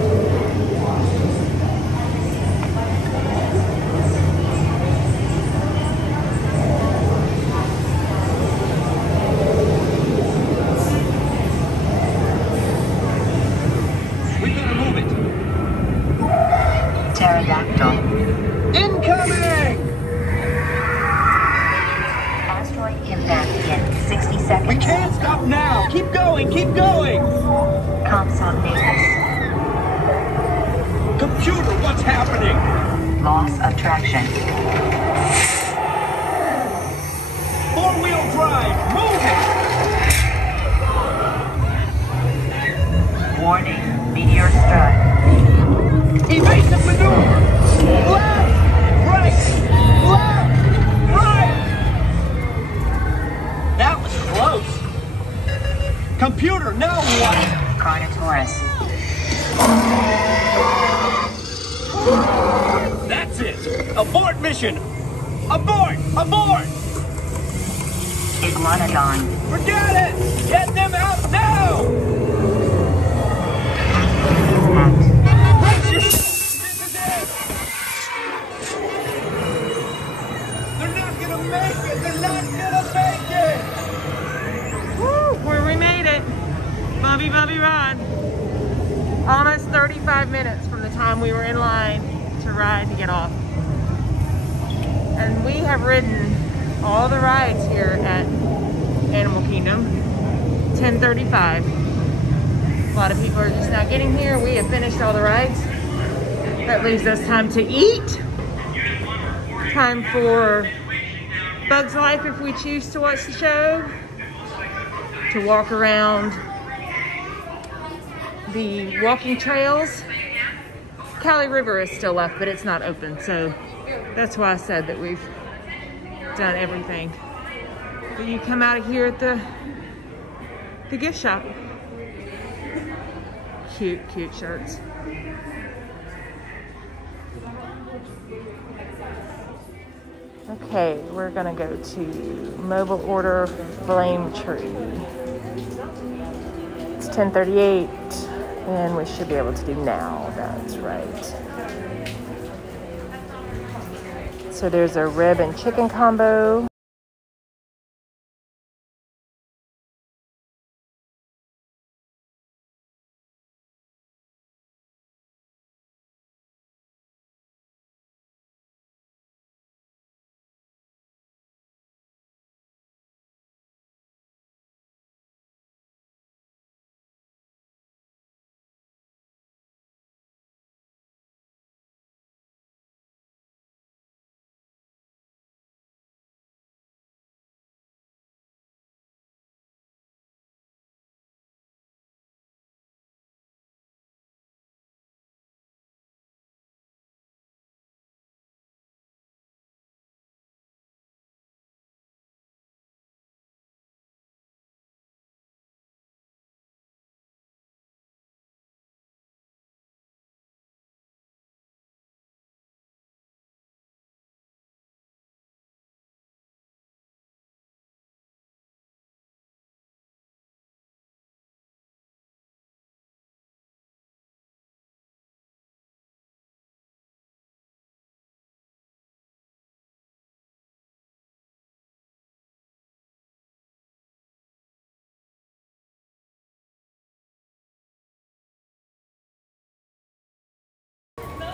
We gotta move it. Pterodactyl. Incoming! Asteroid impact in 60 seconds. We can't stop now! Keep going, keep going! Compson Natus. Computer, what's happening? Loss of traction. Four-wheel drive, move it! Warning, meteor strike. Evasive maneuver! Left! Right! Left! Right! That was close! Computer, now what? Carnotaurus. That's it! Abort mission! Abort! Abort! Iguanodon. Forget it! Get them out now! This is it! They're not gonna make it! They're not gonna make it! Woo! Where we made it. Bubby Bubby Ride. Almost 35 minutes from the time we were in line to ride to get off. And we have ridden all the rides here at Animal Kingdom. 10:35. A lot of people are just now getting here. We have finished all the rides. That leaves us time to eat. Time for Bugs Life if we choose to watch the show. To walk around the walking trails. Kali River is still left, but it's not open, so that's why I said that we've done everything. But you come out of here at the gift shop. Cute, cute shirts. Okay, we're gonna go to Mobile Order Flame Tree. It's 10:38, and we should be able to do now. That's right. So there's a rib and chicken combo.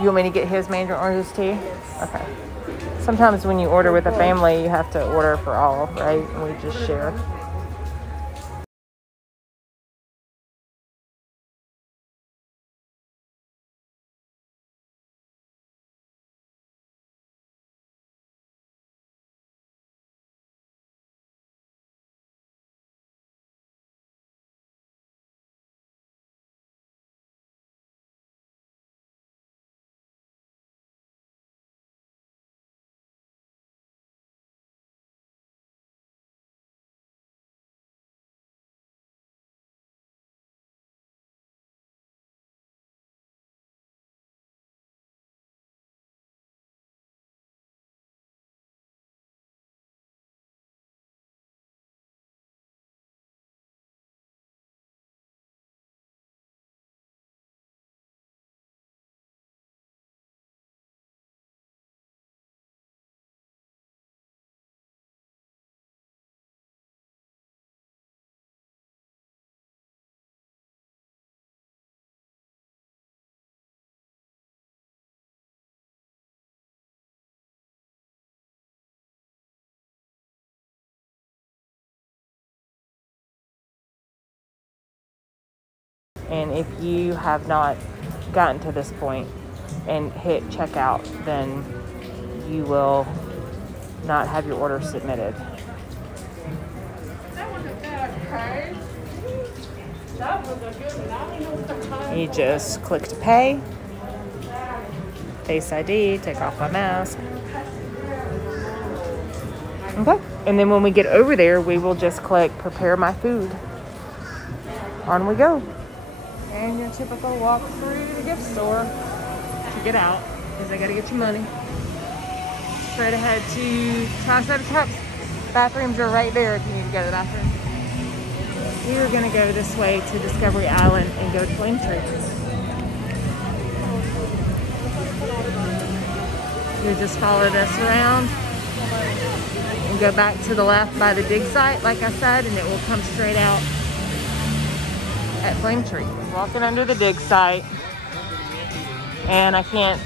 You want me to get his mandarin oranges tea? Okay. Sometimes when you order with a family, you have to order for all, right? And we just share. And if you have not gotten to this point and hit checkout, then you will not have your order submitted. You just click to pay, Face ID, take off my mask. Okay, and then when we get over there, we will just click prepare my food. On we go. And your typical walk through the gift store to get out. because I gotta get your money. Straight ahead to Triceratops Trucks. Bathrooms are right there if you need to go to the bathroom. We are gonna go this way to Discovery Island and go to Flame Tree. You just follow this around and go back to the left by the dig site, like I said, and it will come straight out at Flame Tree. Walking under the dig site, and I can't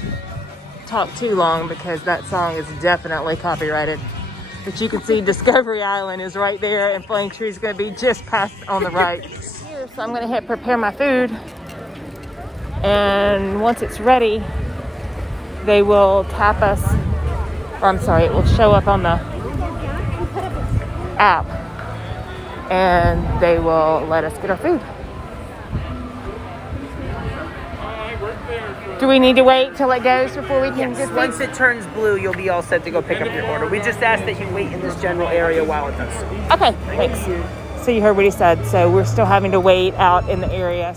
talk too long because that song is definitely copyrighted. But you can see Discovery Island is right there, and Flame Tree is going to be just past on the right. Here, so I'm going to hit prepare my food, and once it's ready, they will tap us, or I'm sorry, it will show up on the app, and they will let us get our food. Do we need to wait till it goes before we can get food? Once it turns blue, you'll be all set to go pick up your order. We just ask that you wait in this general area while it does so. Okay, thanks. So you heard what he said. So we're still having to wait out in the area.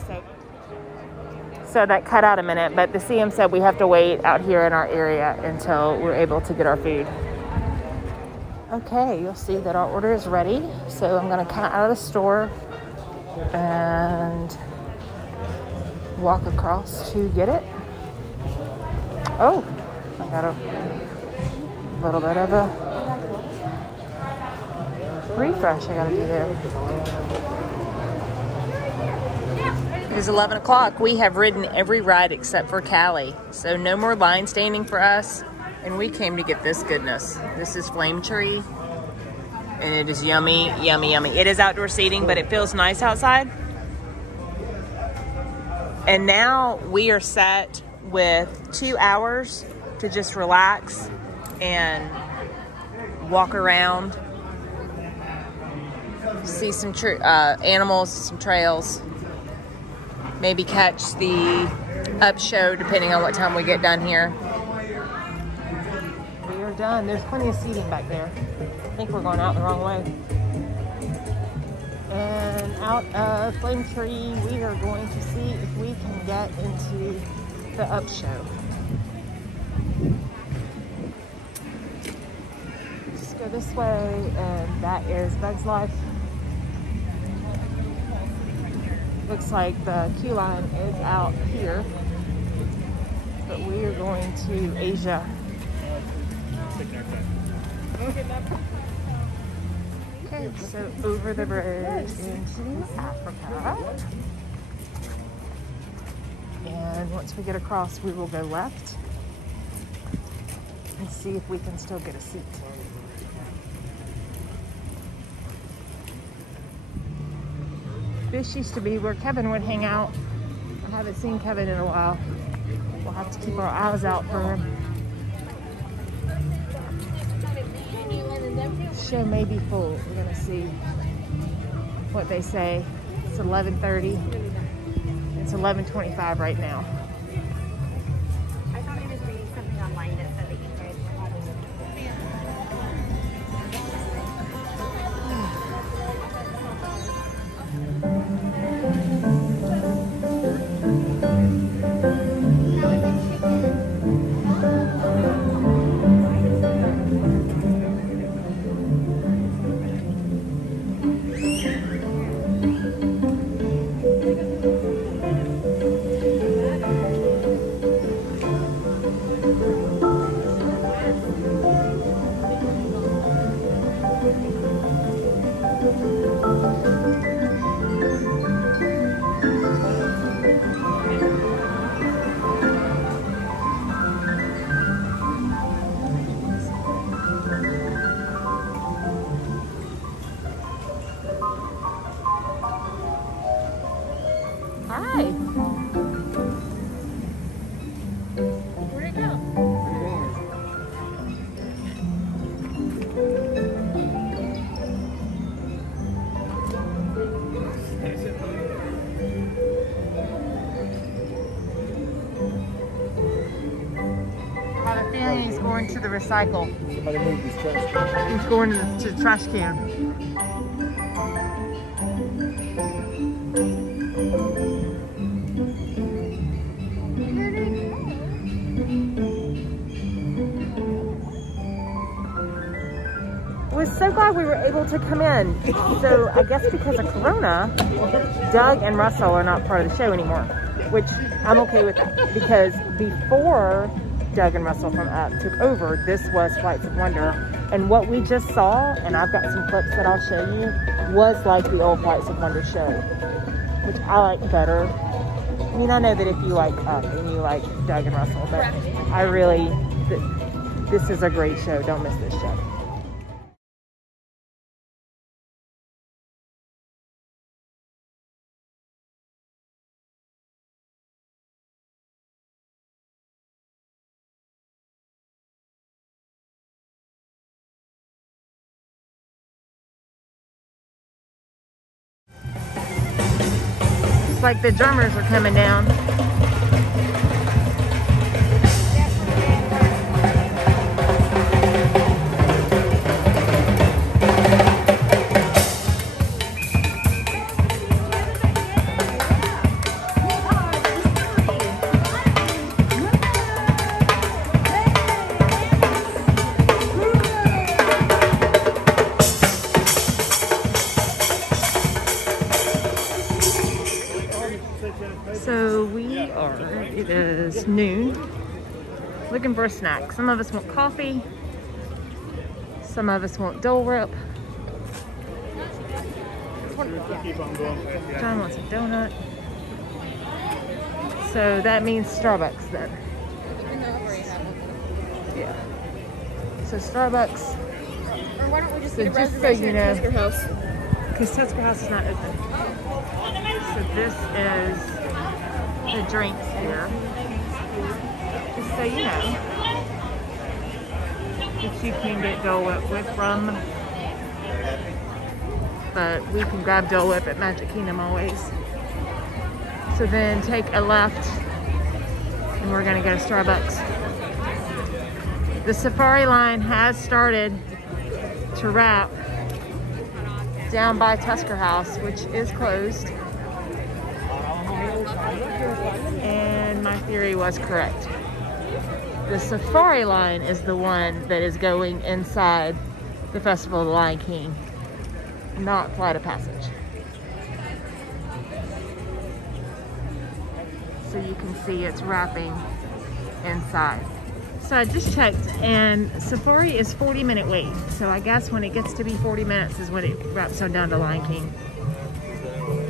So that cut out a minute, but the CM said we have to wait out here in our area until we're able to get our food. Okay, you'll see that our order is ready. So I'm gonna come out of the store and walk across to get it. Oh, I got a little bit of a refresh I gotta do there. It is 11 o'clock. We have ridden every ride except for Cali. So no more line standing for us. And we came to get this goodness. This is Flame Tree. And it is yummy, yummy, yummy. It is outdoor seating, but it feels nice outside. And now we are set with 2 hours to just relax and walk around, see some animals, some trails, maybe catch the up show depending on what time we get done here. We are done. There's plenty of seating back there. I think we're going out the wrong way. And out of Flame Tree, we are going to see if we can get into the up show. Just go this way, and that is Bugs Life. Looks like the queue line is out here, but we are going to Asia. Okay, so over the bridge into Africa. And once we get across, we will go left and see if we can still get a seat. This used to be where Kevin would hang out. I haven't seen Kevin in a while. We'll have to keep our eyes out for him. Show may be full. We're gonna see what they say. It's 11:30. It's 11:25 right now. I thought I was reading something online that said that you guys Hi. Where'd it go? I have a feeling he's going to the recycle. Somebody moved his trash can. He's going to the trash can. so glad we were able to come in. So I guess because of Corona, Doug and Russell are not part of the show anymore, which I'm okay with that, because before Doug and Russell from Up took over, this was Flights of Wonder. And what we just saw, and I've got some clips that I'll show you, was like the old Flights of Wonder show, which I like better. I mean, I know that if you like Up and you like Doug and Russell, but I really, this is a great show. Don't miss this show. It's like the drummers are coming down. So it is noon, looking for a snack. Some of us want coffee, some of us want Dole Whip. John wants a donut. So that means Starbucks then. Yeah. So Starbucks. Or why don't we just So get a just so reservation you at know, Tusker House? because Tusker House is not open. So this is the drinks here. Just so you know that you can get Dole Whip with rum, but we can grab Dole Whip at Magic Kingdom always. So then take a left and we're gonna go to Starbucks. The safari line has started to wrap down by Tusker House, which is closed. And my theory was correct. The safari line is the one that is going inside the Festival of the Lion King, not Flight of Passage. So you can see it's wrapping inside. So I just checked, and safari is 40-minute wait. So I guess when it gets to be 40 minutes is when it wraps on down to Lion King.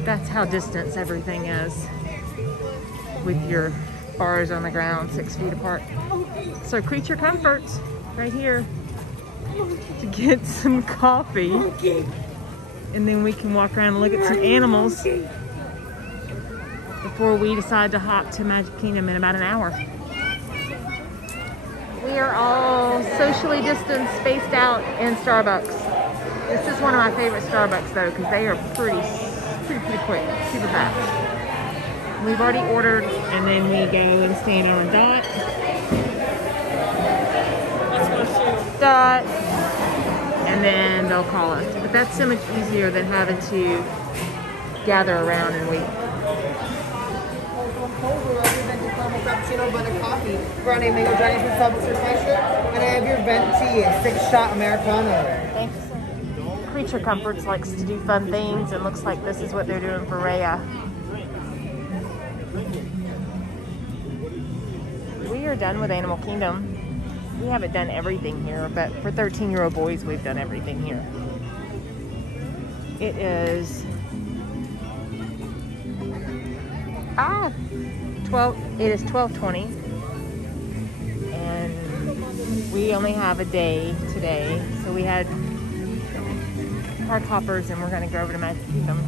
That's how distant everything is, with your bars on the ground 6 feet apart. So Creature Comforts right here to get some coffee, and then we can walk around and look at some animals before we decide to hop to Magic Kingdom in about an hour. We are all socially distanced, spaced out in Starbucks. This is one of my favorite Starbucks though, because they are pretty quick, super fast. We've already ordered, and then we go and stand on a dot, and then they'll call us. But that's so much easier than having to gather around and wait. Cappuccino butter coffee, brown egg mango dragons with Starbucks refresher, and I have your venti 6-shot Americano. Thanks. Creature Comforts likes to do fun things, and looks like this is what they're doing for Raya. We are done with Animal Kingdom. We haven't done everything here, but for 13-year-old boys, we've done everything here. It is 12:20, and we only have a day today, so we had hard hoppers, and we're going to go over to Magic Kingdom.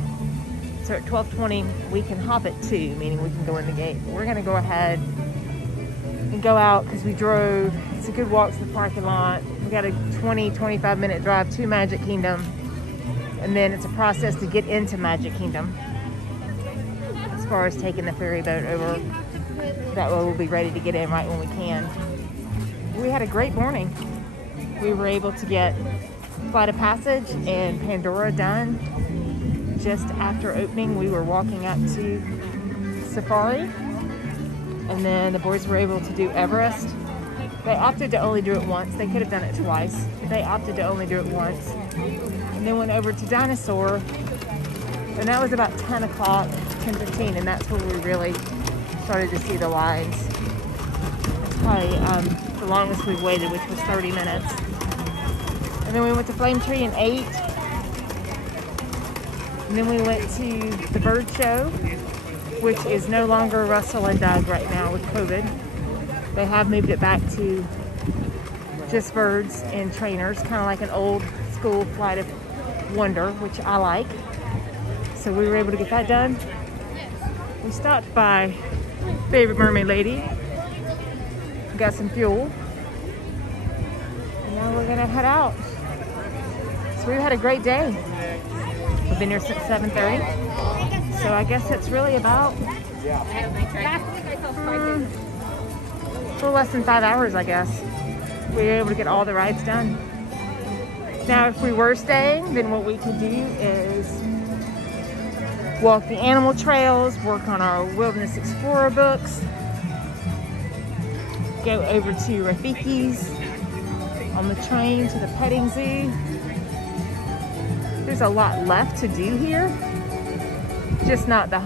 So at 12:20 we can hop at 2, meaning we can go in the gate. But we're going to go ahead and go out because we drove. It's a good walk to the parking lot. We got a 20-25 minute drive to Magic Kingdom, and then it's a process to get into Magic Kingdom as far as taking the ferry boat over. That way we'll be ready to get in right when we can. We had a great morning. We were able to get Flight of Passage and Pandora done just after opening. We were walking up to Safari, and then the boys were able to do Everest They opted to only do it once. They could have done it twice. They opted to only do it once. And then went over to Dinosaur, and that was about 10 o'clock, 10:15, and that's where we really started to see the lines. It's probably the longest we've waited, which was 30 minutes. And then we went to Flame Tree and ate. And then we went to the bird show, which is no longer Russell and Doug right now with COVID. They have moved it back to just birds and trainers, kind of like an old school Flight of Wonder, which I like. So we were able to get that done. We stopped by Favorite Mermaid Lady, got some fuel, and now we're gonna head out. So we've had a great day. We've been here since 7:30. So I guess it's really about a little less than 5 hours, I guess. We were able to get all the rides done. Now, if we were staying, then what we could do is walk the animal trails, work on our Wilderness Explorer books, go over to Rafiki's on the train to the petting zoo. There's a lot left to do here, just not the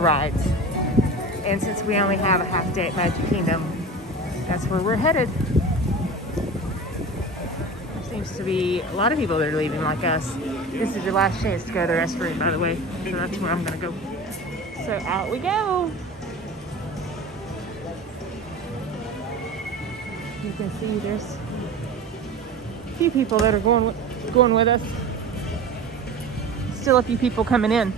rides. And since we only have a half day at Magic Kingdom, that's where we're headed. There seems to be a lot of people that are leaving like us. This is your last chance to go to the restroom, by the way. So that's where I'm gonna go. So out we go. You can see there's a few people that are going with us. Still a few people coming in.